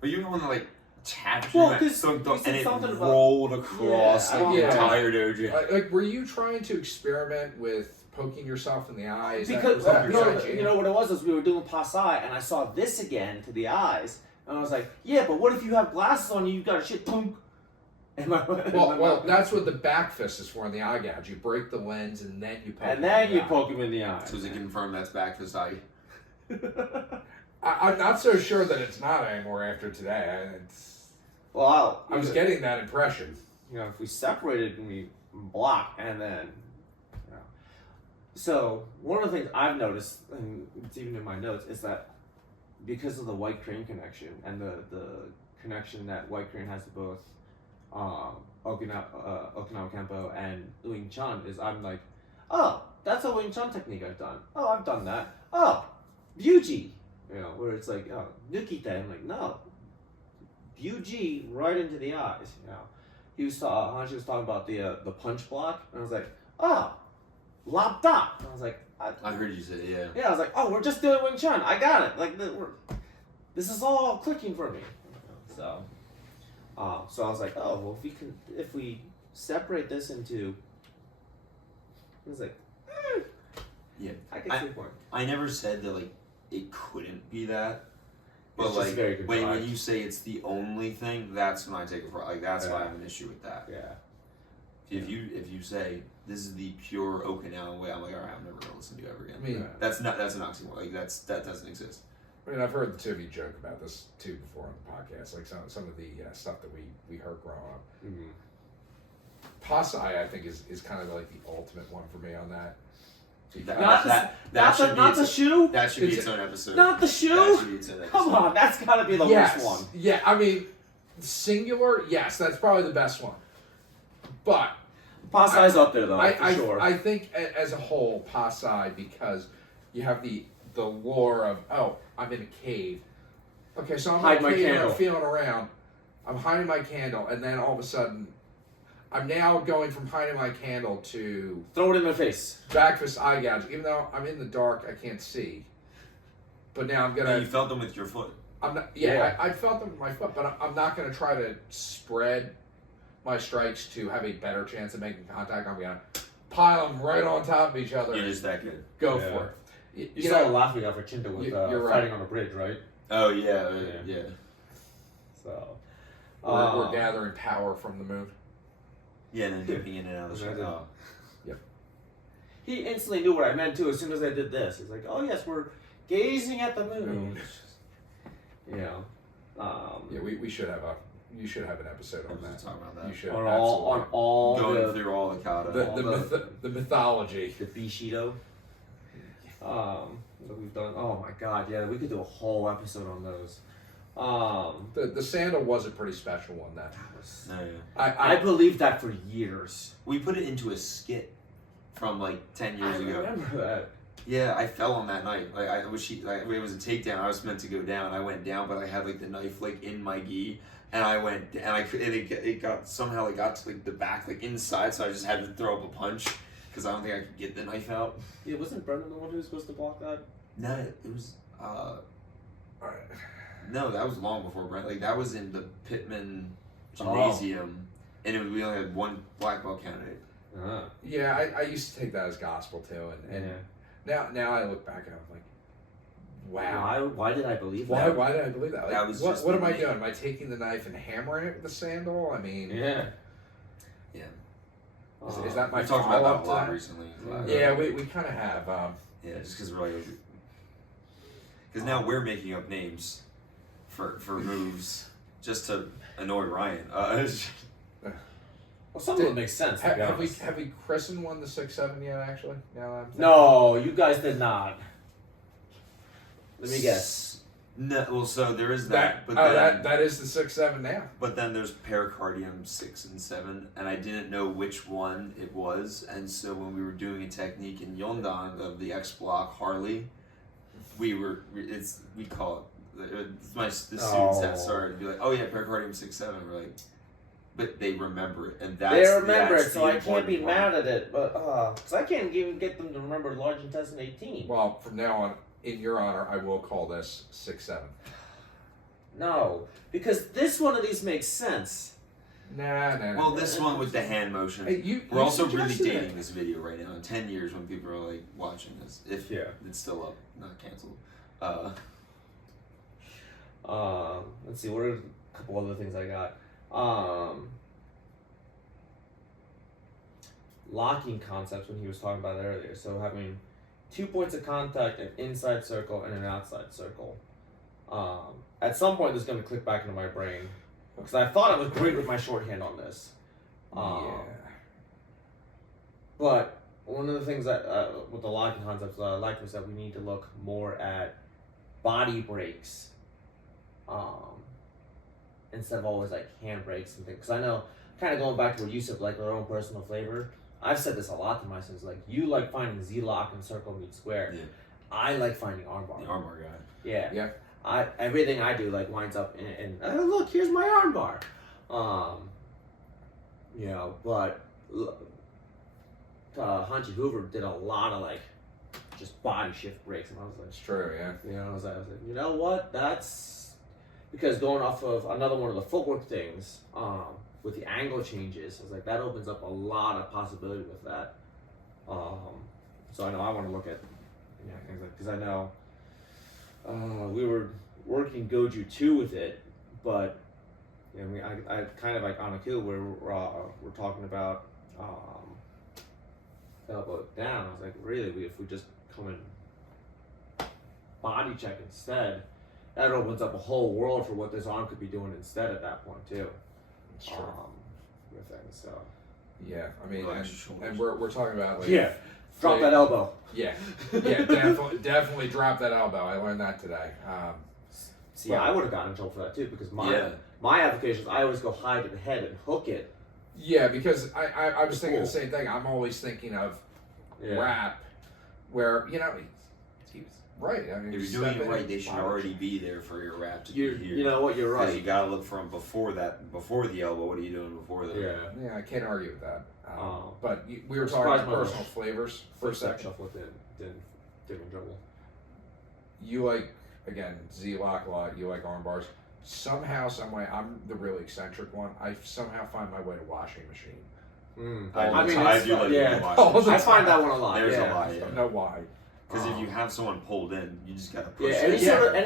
But you're the one that like tapped you Well, and 'cause you and said it something about- rolled across Yeah, like the yeah. entire dojo. Like, were you trying to experiment with poking yourself in the eyes? Because Was that no, strategy? you know what it was we were doing Pasai, and I saw this again to the eyes, and I was like, yeah, but what if you have glasses on you got a shit punk? Well, that's what the back fist is for in the eye gouge. You break the lens and then you poke. and him then in the you eye. poke him in the eye. So to confirm that's back to side. I'm not so sure that it's not anymore after today. Well, I was getting that impression. you know, if we separated and we block, and then, you know. So one of the things I've noticed, and it's even in my notes, is that because of the White Crane connection and the connection that White Crane has to both Okinawa Kempo and Wing Chun, is I'm like, oh, that's a Wing Chun technique I've done. Oh, I've done that. Oh, Ryuji, you know, where it's like, oh, Nukite. I'm like, no, Ryuji right into the eyes. You know, Hanshi was talking about the punch block, and I was like, oh, lap dot. And I was like, I heard you say it, yeah. yeah, I was like, oh, we're just doing Wing Chun. I got it. Like, this is all clicking for me. So, so I was like, oh, well, if we separate this into, I was like, Yeah. I can see the point. I never said that like it couldn't be that. But It's just like very good when drive. you say it's the only thing, that's when I take a problem. Like that's why I Yeah. have an issue with that. Yeah. If you say this is the pure Okinawan way, I'm like, all right, I'm never gonna listen to you ever again. I mean, Yeah. That's an oxymoron. Like that doesn't exist. I mean, I've heard the two of you joke about this too before on the podcast, like some of the stuff that we heard growing up. Mm-hmm. Pasai, I think, is kind of like the ultimate one for me on that. Not the shoe. That should be It's- its own episode. Not the That shoe. should be its own episode. Come on, that's gotta be the worst one. Yeah, I mean, singular, yes, that's probably the best one. But Pasai's up there though, for sure. I think as a whole, Pasai, because you have the lore of, oh, I'm in a cave. Okay, so I'm Hide in a my cave and candle. I'm feeling around. I'm hiding my candle, and then all of a sudden, I'm now going from hiding my candle to Throw it in their face. back fist eye gouge. Even though I'm in the dark, I can't see. But now I'm gonna. You felt them with your foot. I'm not. Yeah, Yeah. I felt them with my foot, but I'm not gonna try to spread my strikes to have a better chance of making contact. I'm gonna pile them right on top of each other. You're just that good. Go Yeah. for it. You saw the laugh we got for Chinta with you're right. fighting on a bridge, right? Oh yeah, yeah. So, We're gathering power from the moon. Yeah, and then dipping in and out of the Imagine. shot. he instantly knew what I meant too as soon as I did this. He's like, "Oh yes, we're gazing at the moon." You know, Yeah, we should have you should have an episode I on was that. talking about that. You should on absolutely. all Going the through all the kata. the mythology. Bishido. that we've done. Oh my god, yeah, we could do a whole episode on those. The sandal was a pretty special one. That was, No, yeah. I believed that for years. We put it into a skit from like 10 years I ago. remember that. Yeah, I fell on that night. Like it was a takedown. I was meant to go down. I went down, but I had like the knife like in my gi, and I went and it got somehow it got to like the back like inside, so I just had to throw up a punch because I don't think I could get the knife out. Yeah, wasn't Brendan the one who was supposed to block that? No, it was no, that was long before Brent. Like that was in the Pittman Gymnasium, and we only had one black belt candidate. Yeah, I used to take that as gospel too, and now I look back and I'm like, wow. Why did I believe that? Why did I believe that? Like, that was what am I doing? Am I taking the knife and hammering it with the sandal? I mean, yeah. Is that my we talked about that a lot that? recently? Yeah, we kind of have. Yeah, just because we're like, because now we're making up names for moves just to annoy Ryan. Well, some of them make sense. Have we christened one the 6'7" yet? Actually, no, you guys did not. Let me guess. No, well, so there is that. But that is the 6'7" now. But then there's pericardium 6 and 7, and I didn't know which one it was, and so when we were doing a technique in Yondan of the X Block Harley, we call it. The students that started to be like, oh yeah, pericardium 6-7. We're like, but they remember it, and that's they remember that's it, so I can't important be part. mad at it. But because I can't even get them to remember large intestine 18. Well, from now on, in your honor, I will call this 6'7". No, because this one of these makes sense. Nah. Well, this one with the hand motion. Hey, we're also really suggested dating it. this video right now. In 10 years, when people are like watching this, if it's still up, not canceled. Let's see. What are a couple other things I got? Locking concepts when he was talking about it earlier. So having 2 points of contact, an inside circle and an outside circle. At some point, this is going to click back into my brain because I thought I was great with my shorthand on this. But one of the things that with the locking concepts I liked was that we need to look more at body breaks instead of always like hand breaks and things. Because I know, kind of going back to what you said, like our own personal flavor. I've said this a lot to my students. Like you like finding Z-lock and circle meet square. Yeah. I like finding armbar. The armbar guy. Yeah. Everything I do like winds up in oh, look, here's my armbar. But Hanchi Hoover did a lot of like just body shift breaks, and I was like, It's true, yeah. I was like, you know what? That's because going off of another one of the footwork things, with the angle changes, I was like, that opens up a lot of possibility with that. So I know I want to look at things like, because I know we were working Goju 2 with it, but I kind of like on a kill where we're talking about elbow down. I was like, really, if we just come and body check instead, that opens up a whole world for what this arm could be doing instead at that point too. It's true. With things, so yeah, I mean, Relax your and shoulders. we're talking about like drop that elbow. Yeah, definitely drop that elbow. I learned that today. See, I would have gotten in trouble for that too because my applications, I always go high to the head and hook it. Yeah, because I was thinking the same thing. I'm always thinking of rap, where he was right. I mean, If you're doing it right, they should already be there for your rap to be here. You know what? You're right. You gotta look from before the elbow. What are you doing before that? Yeah, I can't argue with that. But we were I'm talking about surprised personal flavors for a second. Shuffle didn't get me in trouble. You like, again, Z-lock a lot. You like arm bars. Somehow, someway, I'm the really eccentric one. I somehow find my way to washing machine. I do like I find that one a lot. There's a lot. I don't know why. Because if you have someone pulled in, you just gotta push. Any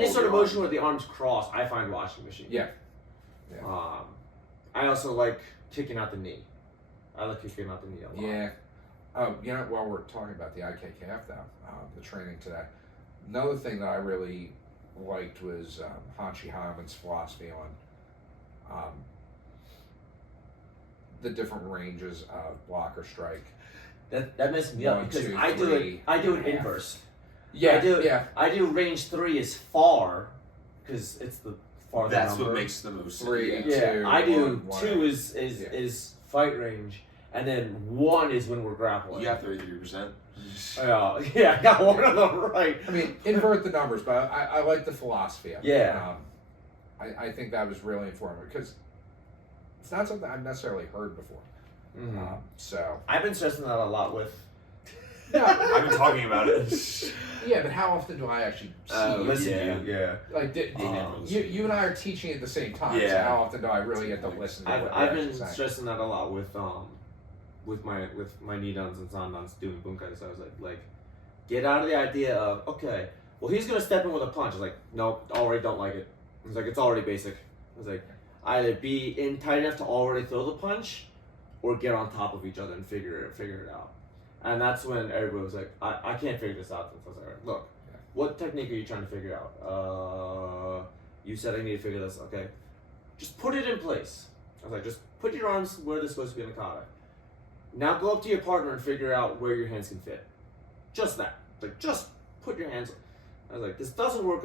sort of motion where the arms cross, I find washing machine. Yeah. I also like kicking out the knee. I like kicking out the knee a lot. Yeah. Oh, while we're talking about the IKKF though, the training today, another thing that I really liked was Hanshi Hyman's philosophy on the different ranges of block or strike. That messes me up because I do it inverse. Yeah. I do range 3 is far, because it's the farther That's number. what makes the most sense. 3, Yeah, 2, I do 1, 2 1. is fight range, and then 1 is when we're grappling. You got 33%. Yeah, I got one of them right. I mean, invert the numbers, but I like the philosophy of it. Yeah. I think that was really informative because it's not something I've necessarily heard before. Mhm. So I've been stressing that a lot with. I've been talking about it. yeah, but how often do I actually see you? Listen yeah, to you. yeah. Like you and I are teaching at the same time. So Yeah. how often do I really get to listen to what I've you're been actually saying? stressing that a lot with my Nidans and Sandans doing bunkai. So I was like, get out of the idea of okay, well he's gonna step in with a punch. I was like, nope, already don't like it. I was like, it's already basic. I was like, either be in tight enough to already throw the punch, or get on top of each other and figure it out. And that's when everybody was like, I can't figure this out. So I was like, all right, look, what technique are you trying to figure out? You said I need to figure this. Okay, just put it in place. I was like, just put your arms where they're supposed to be in the kata. Now go up to your partner and figure out where your hands can fit. Just that. Like, just put your hands. I was like, this doesn't work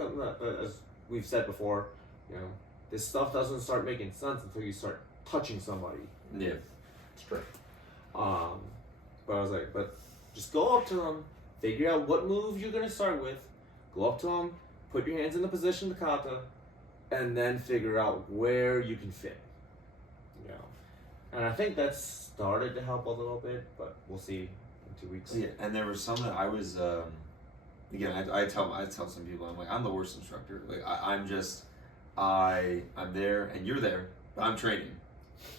as we've said before. You know, this stuff doesn't start making sense until you start touching somebody. Yeah. It's true. But I was like, but just go up to them, figure out what move you're gonna start with, go up to them, put your hands in the position of the kata, and then figure out where you can fit. You know, and I think that's started to help a little bit, but we'll see in 2 weeks. Yeah, and there was some that I was again I tell some people I'm like I'm the worst instructor. Like I'm there and you're there, but I'm training,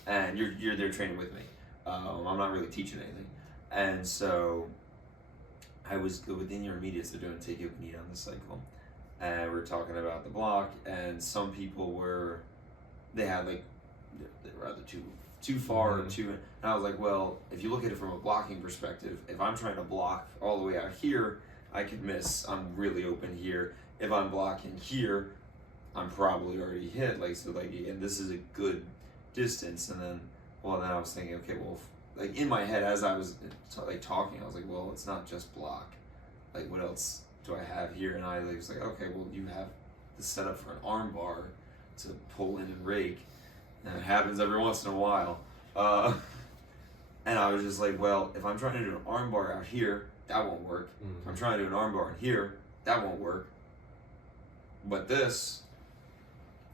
and you're there training with me. I'm not really teaching anything, and so I was good with the intermediates. They're doing take yoke knee on the cycle, and we're talking about the block, and some people they had like they were either too far or too. And I was like, well, if you look at it from a blocking perspective, if I'm trying to block all the way out here, I could miss. I'm really open here. If I'm blocking here, I'm probably already hit. Like so, like and this is a good distance. And then, well, then I was thinking, okay, well, like in my head as I was like talking, I was like, well, it's not just block. Like what else do I have here? And I was like, okay, well, you have the setup for an arm bar to pull in and rake, and it happens every once in a while. And I was just like, well, if I'm trying to do an arm bar out here, that won't work. Mm-hmm. If I'm trying to do an arm bar in here, that won't work. But this,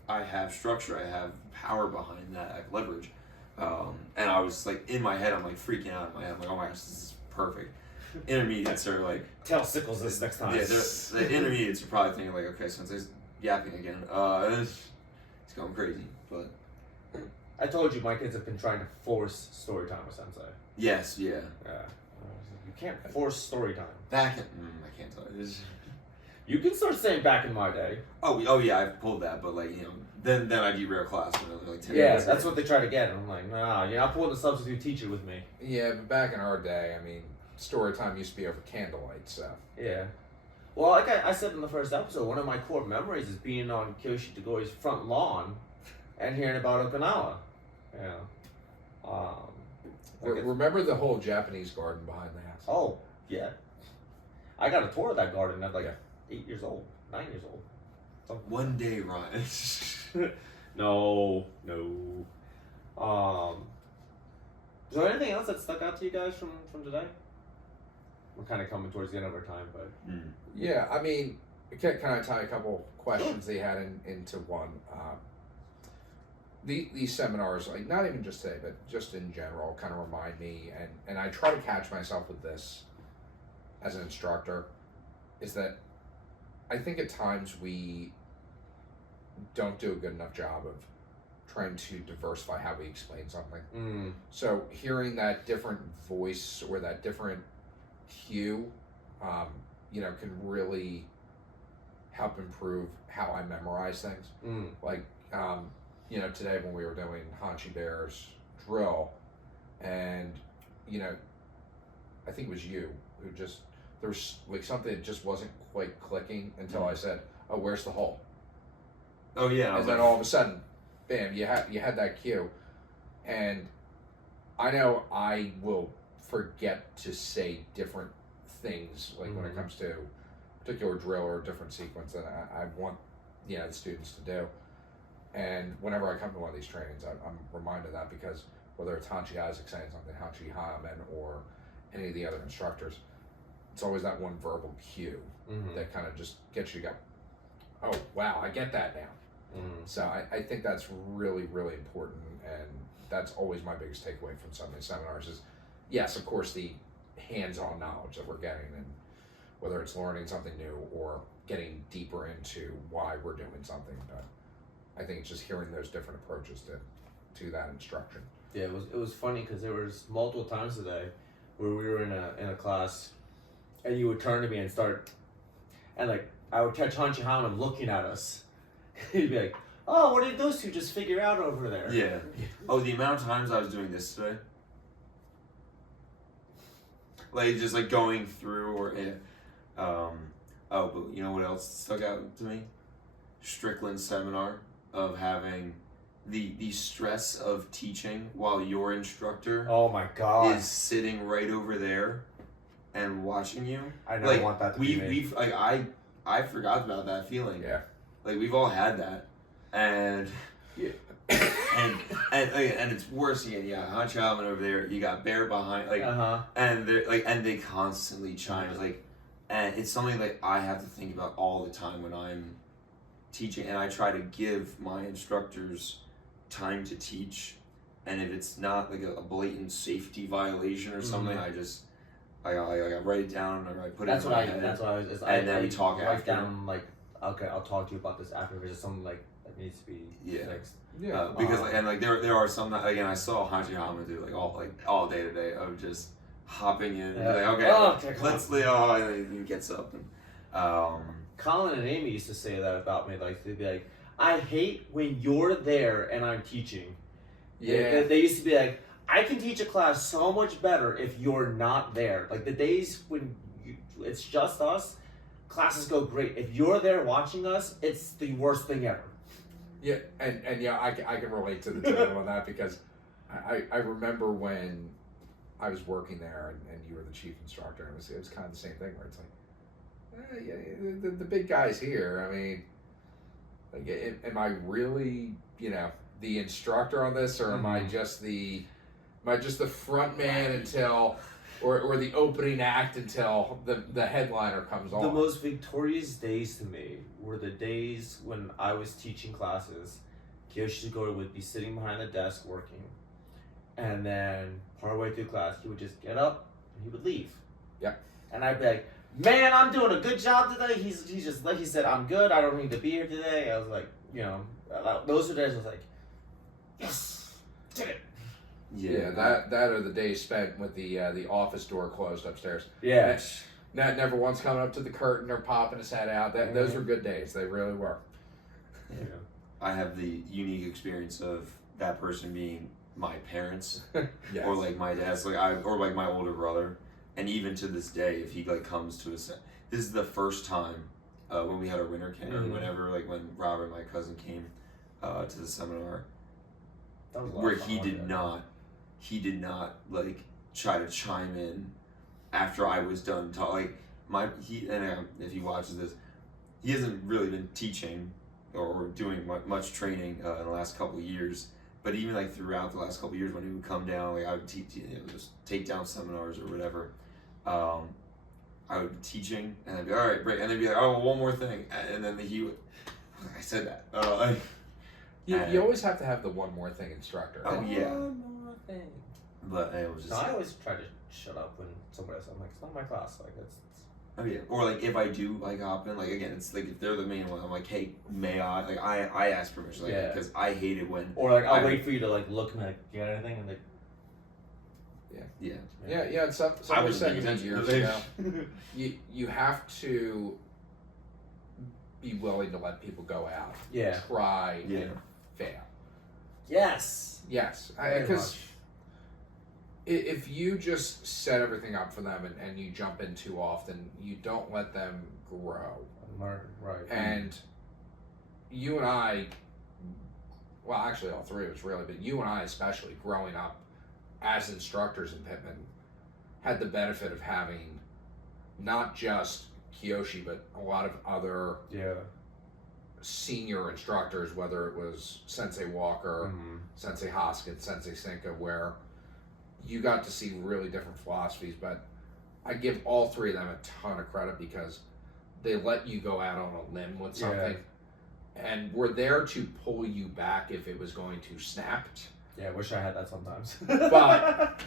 I have structure, I have power behind that, I have leverage. And I was like, in my head, I'm like freaking out in my head. I'm like, oh my gosh, this is perfect. Intermediates are like... Tell Sickles this next time. Yeah, the intermediates are probably thinking like, okay, Sensei's yapping again. It's going crazy, but... I told you my kids have been trying to force story time with Sensei. Yes, yeah. Yeah. You can't force story time. I can't tell you. You can start saying back in my day. Oh yeah, I've pulled that, but like, you know, then I derail class when I was like 10 Yeah, years that's ago. what they try to get. I'm like, nah, you're not pulling the substitute teacher with me. Yeah, but back in our day, I mean, story time used to be over candlelight, so. Yeah. Well, like I said in the first episode, one of my core memories is being on Kyoshi Tagoi's front lawn and hearing about Okinawa. Yeah. Remember the whole Japanese garden behind the house? Oh, yeah. I got a tour of that garden at like 8 years old, 9 years old. Something. One day, Ryan. No. Is there anything else that stuck out to you guys from today? We're kind of coming towards the end of our time, but... Yeah, I mean, can I tie a couple questions they had into one? These seminars, like not even just today, but just in general, kind of remind me, and I try to catch myself with this as an instructor, is that I think at times we don't do a good enough job of trying to diversify how we explain something. So hearing that different voice or that different cue, can really help improve how I memorize things. Like, today when we were doing Hanshi Bear's drill, and, I think it was you who just, there was like something that just wasn't quite clicking until I said, oh, where's the hole? Oh yeah. And then all of a sudden, bam, you had that cue. And I know I will forget to say different things, like when it comes to particular drill or a different sequence that I want, the students to do. And whenever I come to one of these trainings, I'm reminded of that, because whether it's Hanshi Isaac saying something, Hanshi Haman, or any of the other instructors, it's always that one verbal cue that kind of just gets you to go, oh, wow, I get that now. So I think that's really, really important, and that's always my biggest takeaway from some of these seminars is, yes, of course, the hands-on knowledge that we're getting, and whether it's learning something new or getting deeper into why we're doing something, but I think it's just hearing those different approaches to that instruction. Yeah, it was funny because there was multiple times today where we were in a class, and you would turn to me and start, and like I would catch Hanshi Haman looking at us. He'd be like, "Oh, what did those two just figure out over there?" Yeah. Oh, the amount of times I was doing this today, like just like going through, or oh, but you know what else stuck out to me? Strickland's seminar of having the stress of teaching while your instructor Oh my god! is sitting right over there and watching you. I never want that to be me. We've like I forgot about that feeling. Yeah. Like we've all had that, and Yeah. and it's worse again. You got Hanshi Haman over there. You got Bear behind, like, and they're like, and they constantly chime. It's like, and it's something that I have to think about all the time when I'm teaching, and I try to give my instructors time to teach, and if it's not like a blatant safety violation or something, I just I write it down, or I put it in my head. That's what I was. And then we talk write after. down like, okay, I'll talk to you about this after. If it's something like that needs to be fixed. Yeah. Because like, and like there are some that, again, I saw Hanshi Haman do all day today of just hopping in and be like, okay, let's and he gets up and Colin and Amy used to say that about me. Like they'd be like, I hate when you're there and I'm teaching. Yeah. They used to be like, I can teach a class so much better if you're not there. Like the days when it's just us, classes go great. If you're there watching us, it's the worst thing ever. Yeah, and yeah, I can relate to the two of them on that, because I remember when I was working there and you were the chief instructor, and it was kind of the same thing where it's like, the big guys here. I mean, like, am I really, the instructor on this, or am I just the front man until, or the opening act until the headliner comes on? The most victorious days to me were the days when I was teaching classes. Kiyoshi Shigoro would be sitting behind the desk working, and then partway through class, he would just get up and he would leave. Yeah. And I'd be like, man, I'm doing a good job today. He's just like he said, I'm good. I don't need to be here today. I was like, those are days I was like, yes, did it. Yeah, that are the days spent with the office door closed upstairs. Yeah. Never once coming up to the curtain or popping his head out. Those were good days. They really were. Yeah. I have the unique experience of that person being my parents, Yes. or like my dad's, or like my older brother, and even to this day, if he comes to us, this is the first time when we had our winter camp, or whenever when Robert, my cousin, came to the seminar, where he did not try to chime in after I was done talking. If he watches this, he hasn't really been teaching or doing much training in the last couple of years. But even throughout the last couple of years, when he would come down, I would teach, just take down seminars or whatever. I would be teaching, and I'd be all right, break, and they'd be like, oh, one more thing, and then he would. I said that. You always have to have the one more thing instructor. Oh yeah. One more thing. But it was just. No, I always try to shut up when somebody else. I'm like, it's not my class. Like it's. Oh yeah. Or if I do hop in, again, it's if they're the main one, I'm like, hey, may I? I ask permission, because I hate it when. Or I'll wait for you to look and get anything and Yeah. Somebody said to me years ago, you have to be willing to let people go out. Yeah. Try and fail. Yes. Yes, because if you just set everything up for them and you jump in too often, you don't let them grow. Right. And you and I, well, actually all three of us really, but you and I especially, growing up as instructors in Pittman, had the benefit of having not just Kiyoshi, but a lot of other Yeah. senior instructors, whether it was Sensei Walker, Mhm. Sensei Hoskins, Sensei Sinka, where you got to see really different philosophies. But I give all three of them a ton of credit because they let you go out on a limb with something, and were there to pull you back if it was going to snap. Yeah, I wish I had that sometimes. But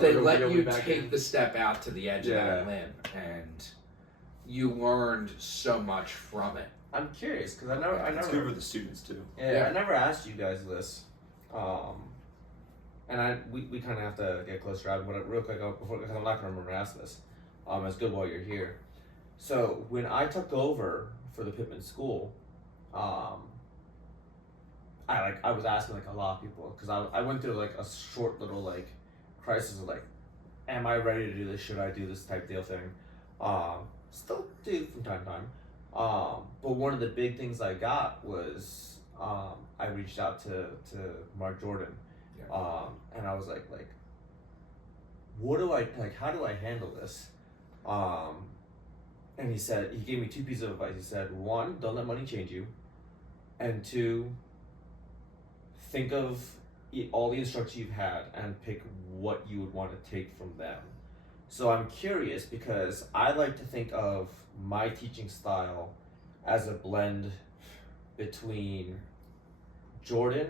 they Or let reel me you back take in. the step out to the edge of that limb, and you learned so much from it. I'm curious because I It's good never, for the students too. I never asked you guys this, and we kind of have to get closer out. But real quick, before, because I'm not gonna remember to ask this. It's good while you're here. So when I took over for the Pittman School, I was asking like a lot of people because I went through like a short little like crisis of like, am I ready to do this? Should I do this type deal thing? Still do from time to time. But one of the big things I got was I reached out to Mark Jordan, and I was like, what do I like? How do I handle this? And he gave me two pieces of advice. He said, one, don't let money change you, and two, think of all the instructors you've had and pick what you would want to take from them. So I'm curious because I like to think of my teaching style as a blend between Jordan,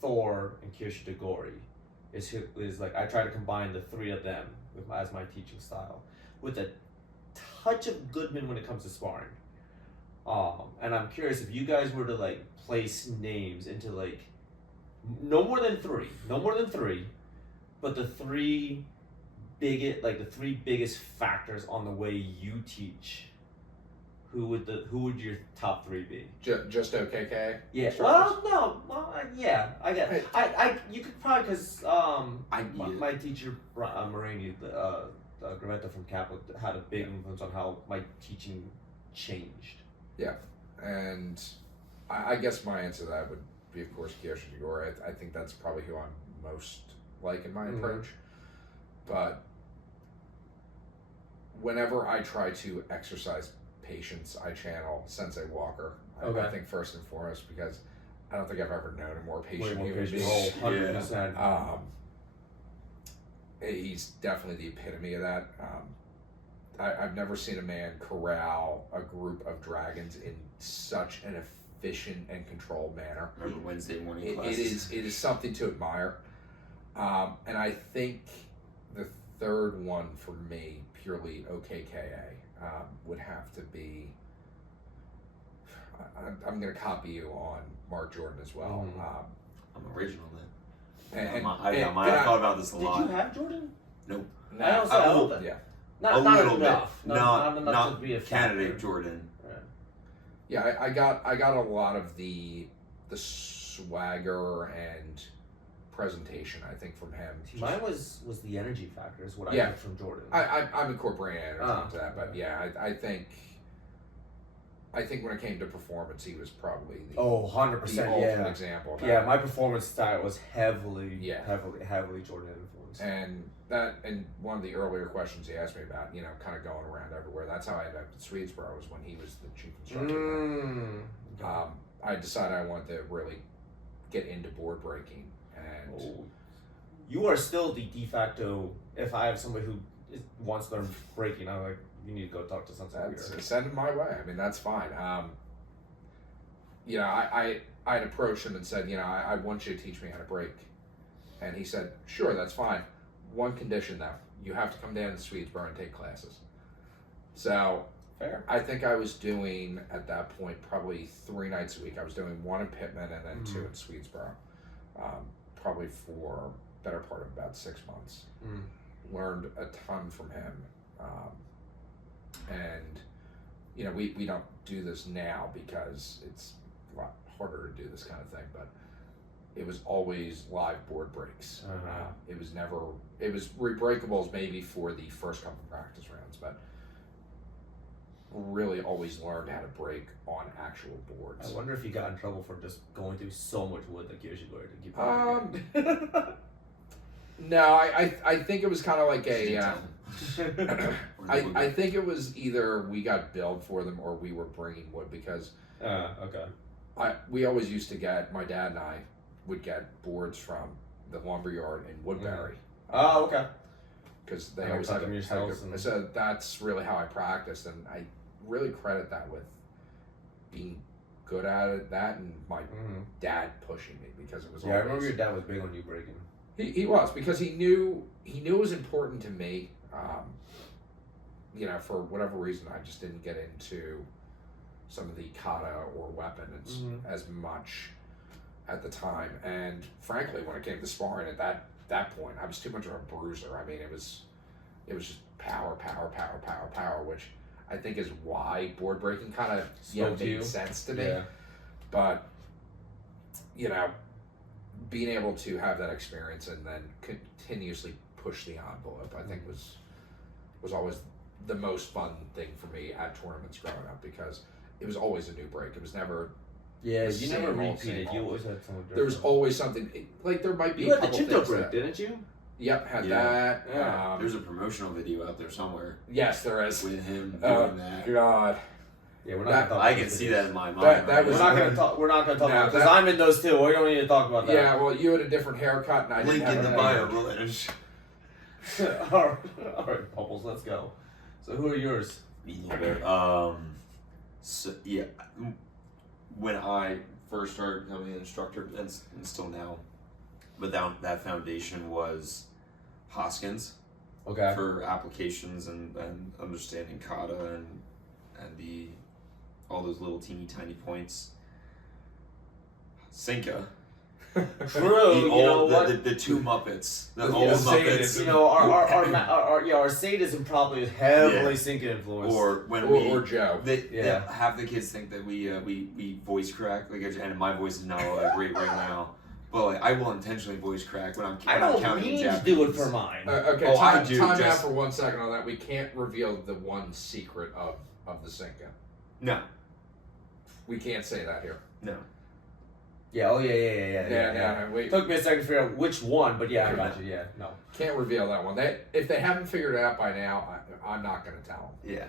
Thor, and Kiyoshi Togori. Is like I try to combine the three of them as my teaching style with a touch of Goodman when it comes to sparring. And I'm curious if you guys were to like place names into like no more than three, but the three biggest factors on the way you teach. Who would your top three be? Just OKK? Yeah. instructors? Well, no. Well, yeah. I get. Hey. You could probably because Yeah. my teacher Morani, Gravetta from Kappa, had a big influence on how my teaching changed. Yeah, and I guess my answer to that would be, of course, Kiyoshi Togori. I think that's probably who I'm most like in my approach. But whenever I try to exercise patience, I channel Sensei Walker. Okay. I think first and foremost because I don't think I've ever known a more Way patient more human patient. being. 100%. He's definitely the epitome of that. I've never seen a man corral a group of dragons in such an efficient and controlled manner. Remember Wednesday morning It classes? is something to admire. And I think the third one for me, purely OKKA, would have to be. I'm going to copy you on Mark Jordan as well. I'm original then. And I thought about this a Did lot. you have Jordan? Nope. I also have Open. Yeah. Not little enough. bit. Not enough Not to be a candidate factor. Jordan. Yeah, I got a lot of the swagger and presentation, I think, from him. Mine was the energy factor is what I Yeah. took from Jordan. I'm incorporating energy into that, but okay. yeah, I think when it came to performance, he was probably the 100%. the ultimate Yeah. example of that. Yeah, my performance style was heavily Jordan influenced. And one of the earlier questions he asked me about, kind of going around everywhere. That's how I ended up at Swedesboro, was when he was the chief instructor there. I decided I wanted to really get into board breaking, and You are still the de facto. If I have somebody who wants to learn breaking, I'm like, you need to go talk to Sensei Kweeder. send him my way. I mean, that's fine. I had approached him and said, I want you to teach me how to break, and he said, sure, that's fine. One condition though, you have to come down to Swedesboro and take classes. So Fair. I think I was doing at that point probably 3 nights a week. I was doing 1 in Pittman and then 2 in Swedesboro, probably for better part of about 6 months. Learned a ton from him, and we don't do this now because it's a lot harder to do this kind of thing, but it was always live board breaks. It was rebreakables maybe for the first couple practice rounds, but really always learned how to break on actual boards. I wonder if you got in trouble for just going through so much wood that Kiyoshi to keep on. No, I think it was kind of like I think it was either we got billed for them or we were bringing wood because Okay. we always used to get, my dad and I would get boards from the lumberyard in Woodbury. Oh, okay. Because they And always cut had them yourselves and- so that's really how I practiced, and I really credit that with being good at it, that and my dad pushing me, because it was Yeah, I always, remember your dad was big on you breaking. he was, because he knew it was important to me. You know, for whatever reason, I just didn't get into some of the kata or weapons as much at the time, and frankly, when it came to sparring at that point, I was too much of a bruiser. I mean, it was just power, which I think is why board breaking kind of made sense to me. Yeah. But you know, being able to have that experience and then continuously push the envelope, I think was always the most fun thing for me at tournaments growing up, because it was always a new break. It was never Yeah, the you never same old, repeated. same You old. always had something different. There was always something, like there might be You a had the couple Chinto things break, that, didn't you? Yep, had Yeah. that. Yeah. There's a promotional video out there somewhere Yes, there is. with him Oh, doing that. God. Yeah, we're not. That- gonna talk I about can those see videos. that in my mind. That right was now. We're not gonna talk No, about because that- I'm in those too. We don't need to talk about that. Yeah, well, you had a different haircut, and I Link didn't in have the a bio. beard. all right, Bubbles, let's go. So who are yours? So yeah, when I first started becoming an instructor, and still now, but that foundation was Hoskins Okay. for applications and understanding kata and the all those little teeny tiny points. Sinka. True. The two Muppets. The Yeah, old sadism. Muppets. You know, our sadism probably is heavily sinking influence. Or when Or Joe. Half the kids think that we voice crack, like, and my voice is not great right now, but like I will intentionally voice crack when I'm I don't counting mean to Japanese. do it for mine. Okay, Oh, I time do, out just- for 1 second on that. We can't reveal the one secret of the Sinka. No, We can't say that here. no. Yeah. Oh yeah. No, we Took me a second to figure out which one, but yeah, I got you. Yeah. No. can't reveal that one. If they haven't figured it out by now, I'm not going to tell them. Yeah.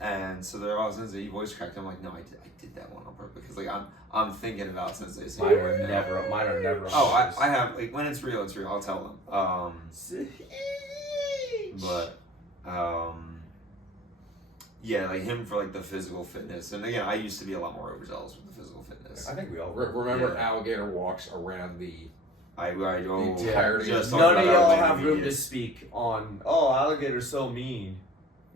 And so they're all Sensei, you voice cracked. I'm like, no, I did that one on purpose, because like I'm thinking about Sensei. Mine are never. Mine are never. Oh, I have, like, when it's real, it's real. I'll tell them. But yeah, like him for like the physical fitness, and again, I used to be a lot more overzealous with the physical fitness. I think we all. Remember, Yeah. alligator walks around the. I oh, entirety just of- talking None of about y'all that have with room to media. speak on. Oh, alligator's so mean.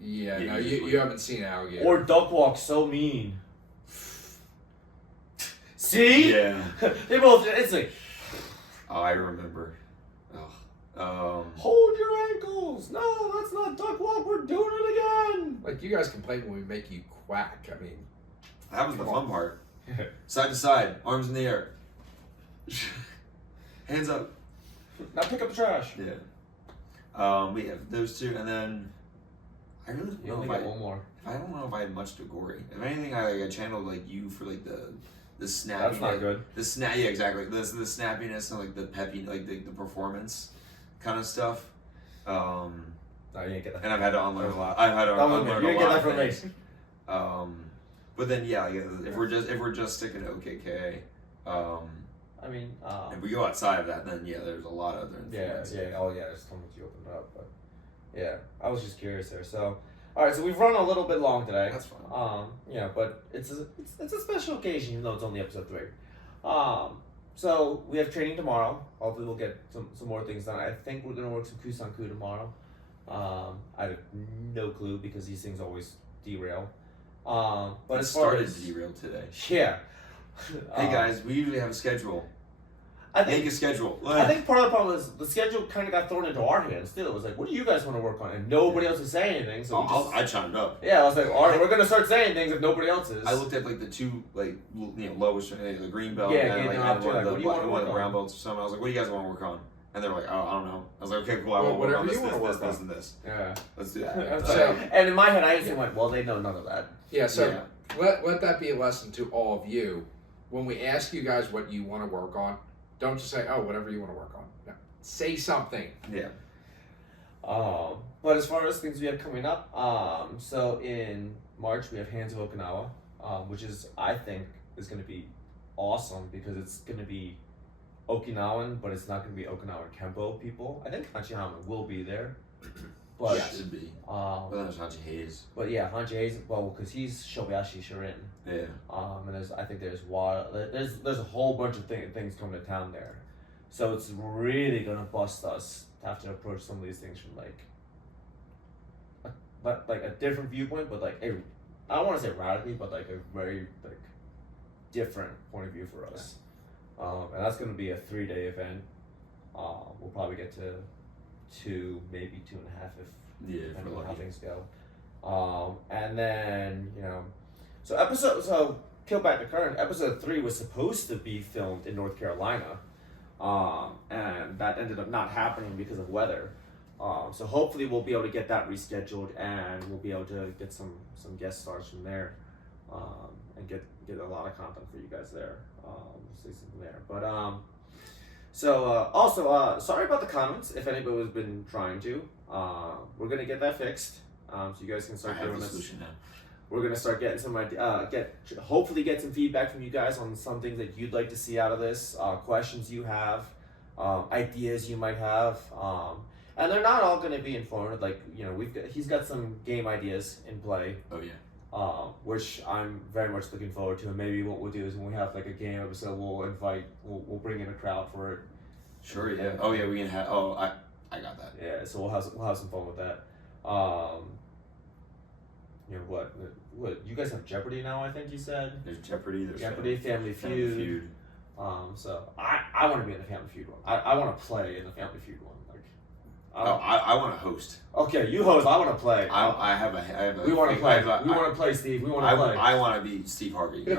Yeah, Yeah, no, usually. you haven't seen alligator. Or duck walk so mean. See? Yeah. They both. It's like Oh, I remember. Oh. hold your ankles. No, that's not duck walk. We're doing it again. Like, you guys complain when we make you quack. I mean, That was the Come fun on. part. Side to side, arms in the air. Hands up. Now pick up the trash. Yeah. We have those two, and then I really don't You know only if got one more. I don't know if I had much to Gory. If anything, I channeled like you for like the snappy. That's not good. Yeah, exactly. The snappiness and like the peppy, like the performance kind of stuff. No, you ain't get that. And I've had to unlearn That was a lot. I've had to That was unlearn me. a You didn't lot get that of from me. things. But then yeah, like, if we're just sticking to OKK, I mean, if we go outside of that, then yeah, there's a lot of other yeah. influence. Oh yeah, there's so much you opened up, but yeah, I was just curious there. So, all right, so we've run a little bit long today. That's fine. Yeah, but it's a special occasion, even though it's only episode 3. So we have training tomorrow. Hopefully we'll get some more things done. I think we're gonna work some Kusanku tomorrow. I have no clue because these things always derail. But It as far started as to derail today. yeah, Hey guys, we usually have a schedule. I Make think a schedule. I think part of the problem is the schedule kind of got thrown into our hands too. It was like, what do you guys want to work on? And nobody else is saying anything. So we just, I chimed up. yeah, I was like, all right, we're gonna start saying things if nobody else is. I looked at like the two lowest, the green belt Yeah, and getting like an and option, one like, of what the do you wanna one of work the on? brown belts or something. I was like, what do you guys want to work on? And they were like, oh, I don't know. I was like, okay, cool. I Well, want to work on whatever this, you wanna this, work this, on. this. Yeah. Let's do that. That's So- right. And in my head, I instantly went, well, they know none of that. yeah. So Yeah. let that be a lesson to all of you. When we ask you guys what you want to work on, don't just say, oh, whatever you want to work on. No. Say something. Yeah. But as far as things we have coming up, so in March we have Hands of Okinawa, which is I think is going to be awesome because it's going to be Okinawan, but it's not going to be Okinawan Kempo people. I think Hachihama will be there, but Yeah, should be. But then there's Haji Hayes. but yeah, Hanji Hayes, well, because he's Shobayashi Shirin. Yeah. And I think there's a whole bunch of things coming to town there, so it's really gonna bust us to have to approach some of these things from like a different viewpoint, but like I don't want to say radically, but like a very like different point of view for us. And that's gonna be a 3-day event. We'll probably get to 2, maybe 2.5 if Yeah, depending for on how lucky. things go. And then, so peel back the curtain, episode 3 was supposed to be filmed in North Carolina. And that ended up not happening because of weather. So hopefully we'll be able to get that rescheduled and we'll be able to get some guest stars from there. And get a lot of content for you guys there. See something there. But also sorry about the comments if anybody has been trying to. We're gonna get that fixed. So you guys can I start have doing the this. solution now. We're gonna start getting some hopefully get some feedback from you guys on some things that you'd like to see out of this, questions you have, ideas you might have, and they're not all gonna be informative. Like he's got some game ideas in play, Oh yeah. which I'm very much looking forward to. And maybe what we'll do is when we have like a game episode, we'll bring in a crowd for it. Sure. Yeah. Oh yeah. We can have. Oh, I got that. Yeah, so we'll have some fun with that. What you guys have Jeopardy now? I think you said There's Jeopardy. There's Jeopardy, Family Feud. So I want to be in the Family Feud one. I want to play in the Family Feud one. Like, I want to host. okay, you host. I want to play. I have a. We want to play. I We want to play, Steve. We want to play. I want to be Steve Harvey. You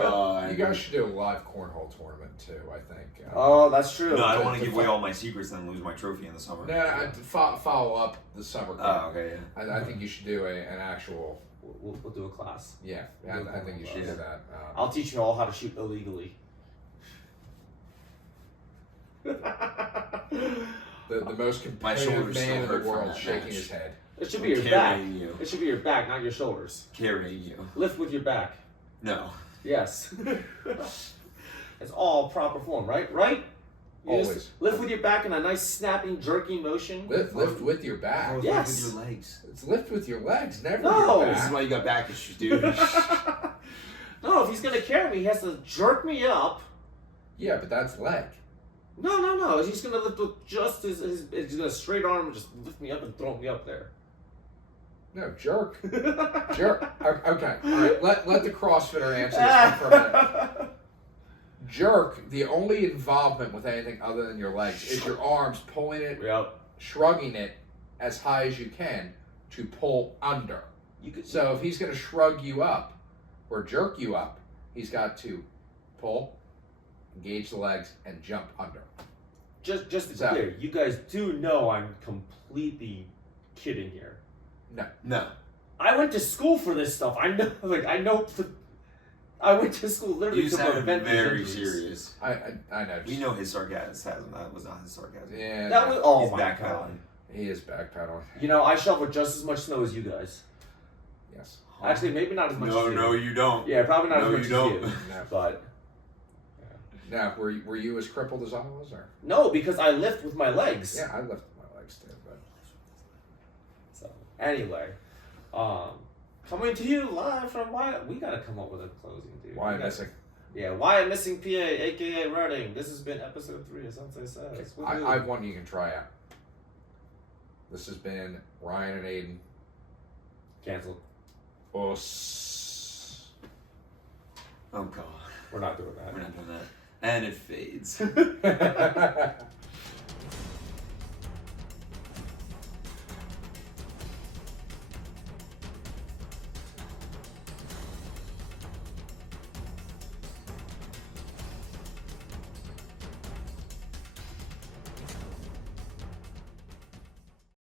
guys should do a live cornhole tournament too. I think. Oh, that's true. No, I don't to- want to to give away fi- all my secrets and lose my trophy in the summer. No, follow up the summer camp. Oh, okay. Yeah. I think you should do an actual. We'll do a class. Yeah, I think you should do that. I'll teach you all how to shoot illegally. The most My competitive shoulders man still in the hurt from world that shaking match. his head. It should be your back. Carrying you. It should be your back, not your shoulders. Carrying you. Lift with your back. No. Yes. It's all proper form, right? Right? You just Always. lift with your back in a nice snapping, jerky motion. Lift with your back. Lift Yes. with your legs. It's lift with your legs, never No. your This is back. why you got back issues, dude. No, if he's gonna carry me, he has to jerk me up. Yeah, but that's leg. No. He's gonna lift with just he's gonna straight arm and just lift me up and throw me up there. No, jerk. Jerk. Okay. All right. Let the CrossFitter answer this one for a minute. Jerk. The only involvement with anything other than your legs is your arms pulling it, Yep. shrugging it as high as you can to pull under. You could. So if he's going to shrug you up or jerk you up, he's got to pull, engage the legs, and jump under. Just to be So- clear, you guys do know I'm completely kidding here. No. I went to school for this stuff. I know. I went to school literally You to sounded prevent these very injuries. serious. I know. We know his sarcasm. That was not his sarcasm. Yeah. That was oh He's my backpedaling. god. He is backpedaling. I shovel just as much snow as you guys. Yes. Actually, maybe not as much. No, as you. no, you don't. Yeah, probably not No, as much you as don't. you. No. But Now, were you as crippled as I was, or? no, because I lift with my legs. Yeah, I lifted my legs too, but. So anyway, coming to you live from Wyatt. We gotta come up with a closing, dude. Why We gotta- missing? Yeah, Wyatt missing PA, aka running. This has been episode 3 of Sensei Says. I have one you can try out. This has been Ryan and Aidan. Canceled. Us. Oh god. We're not doing that. We're not doing that. And it fades.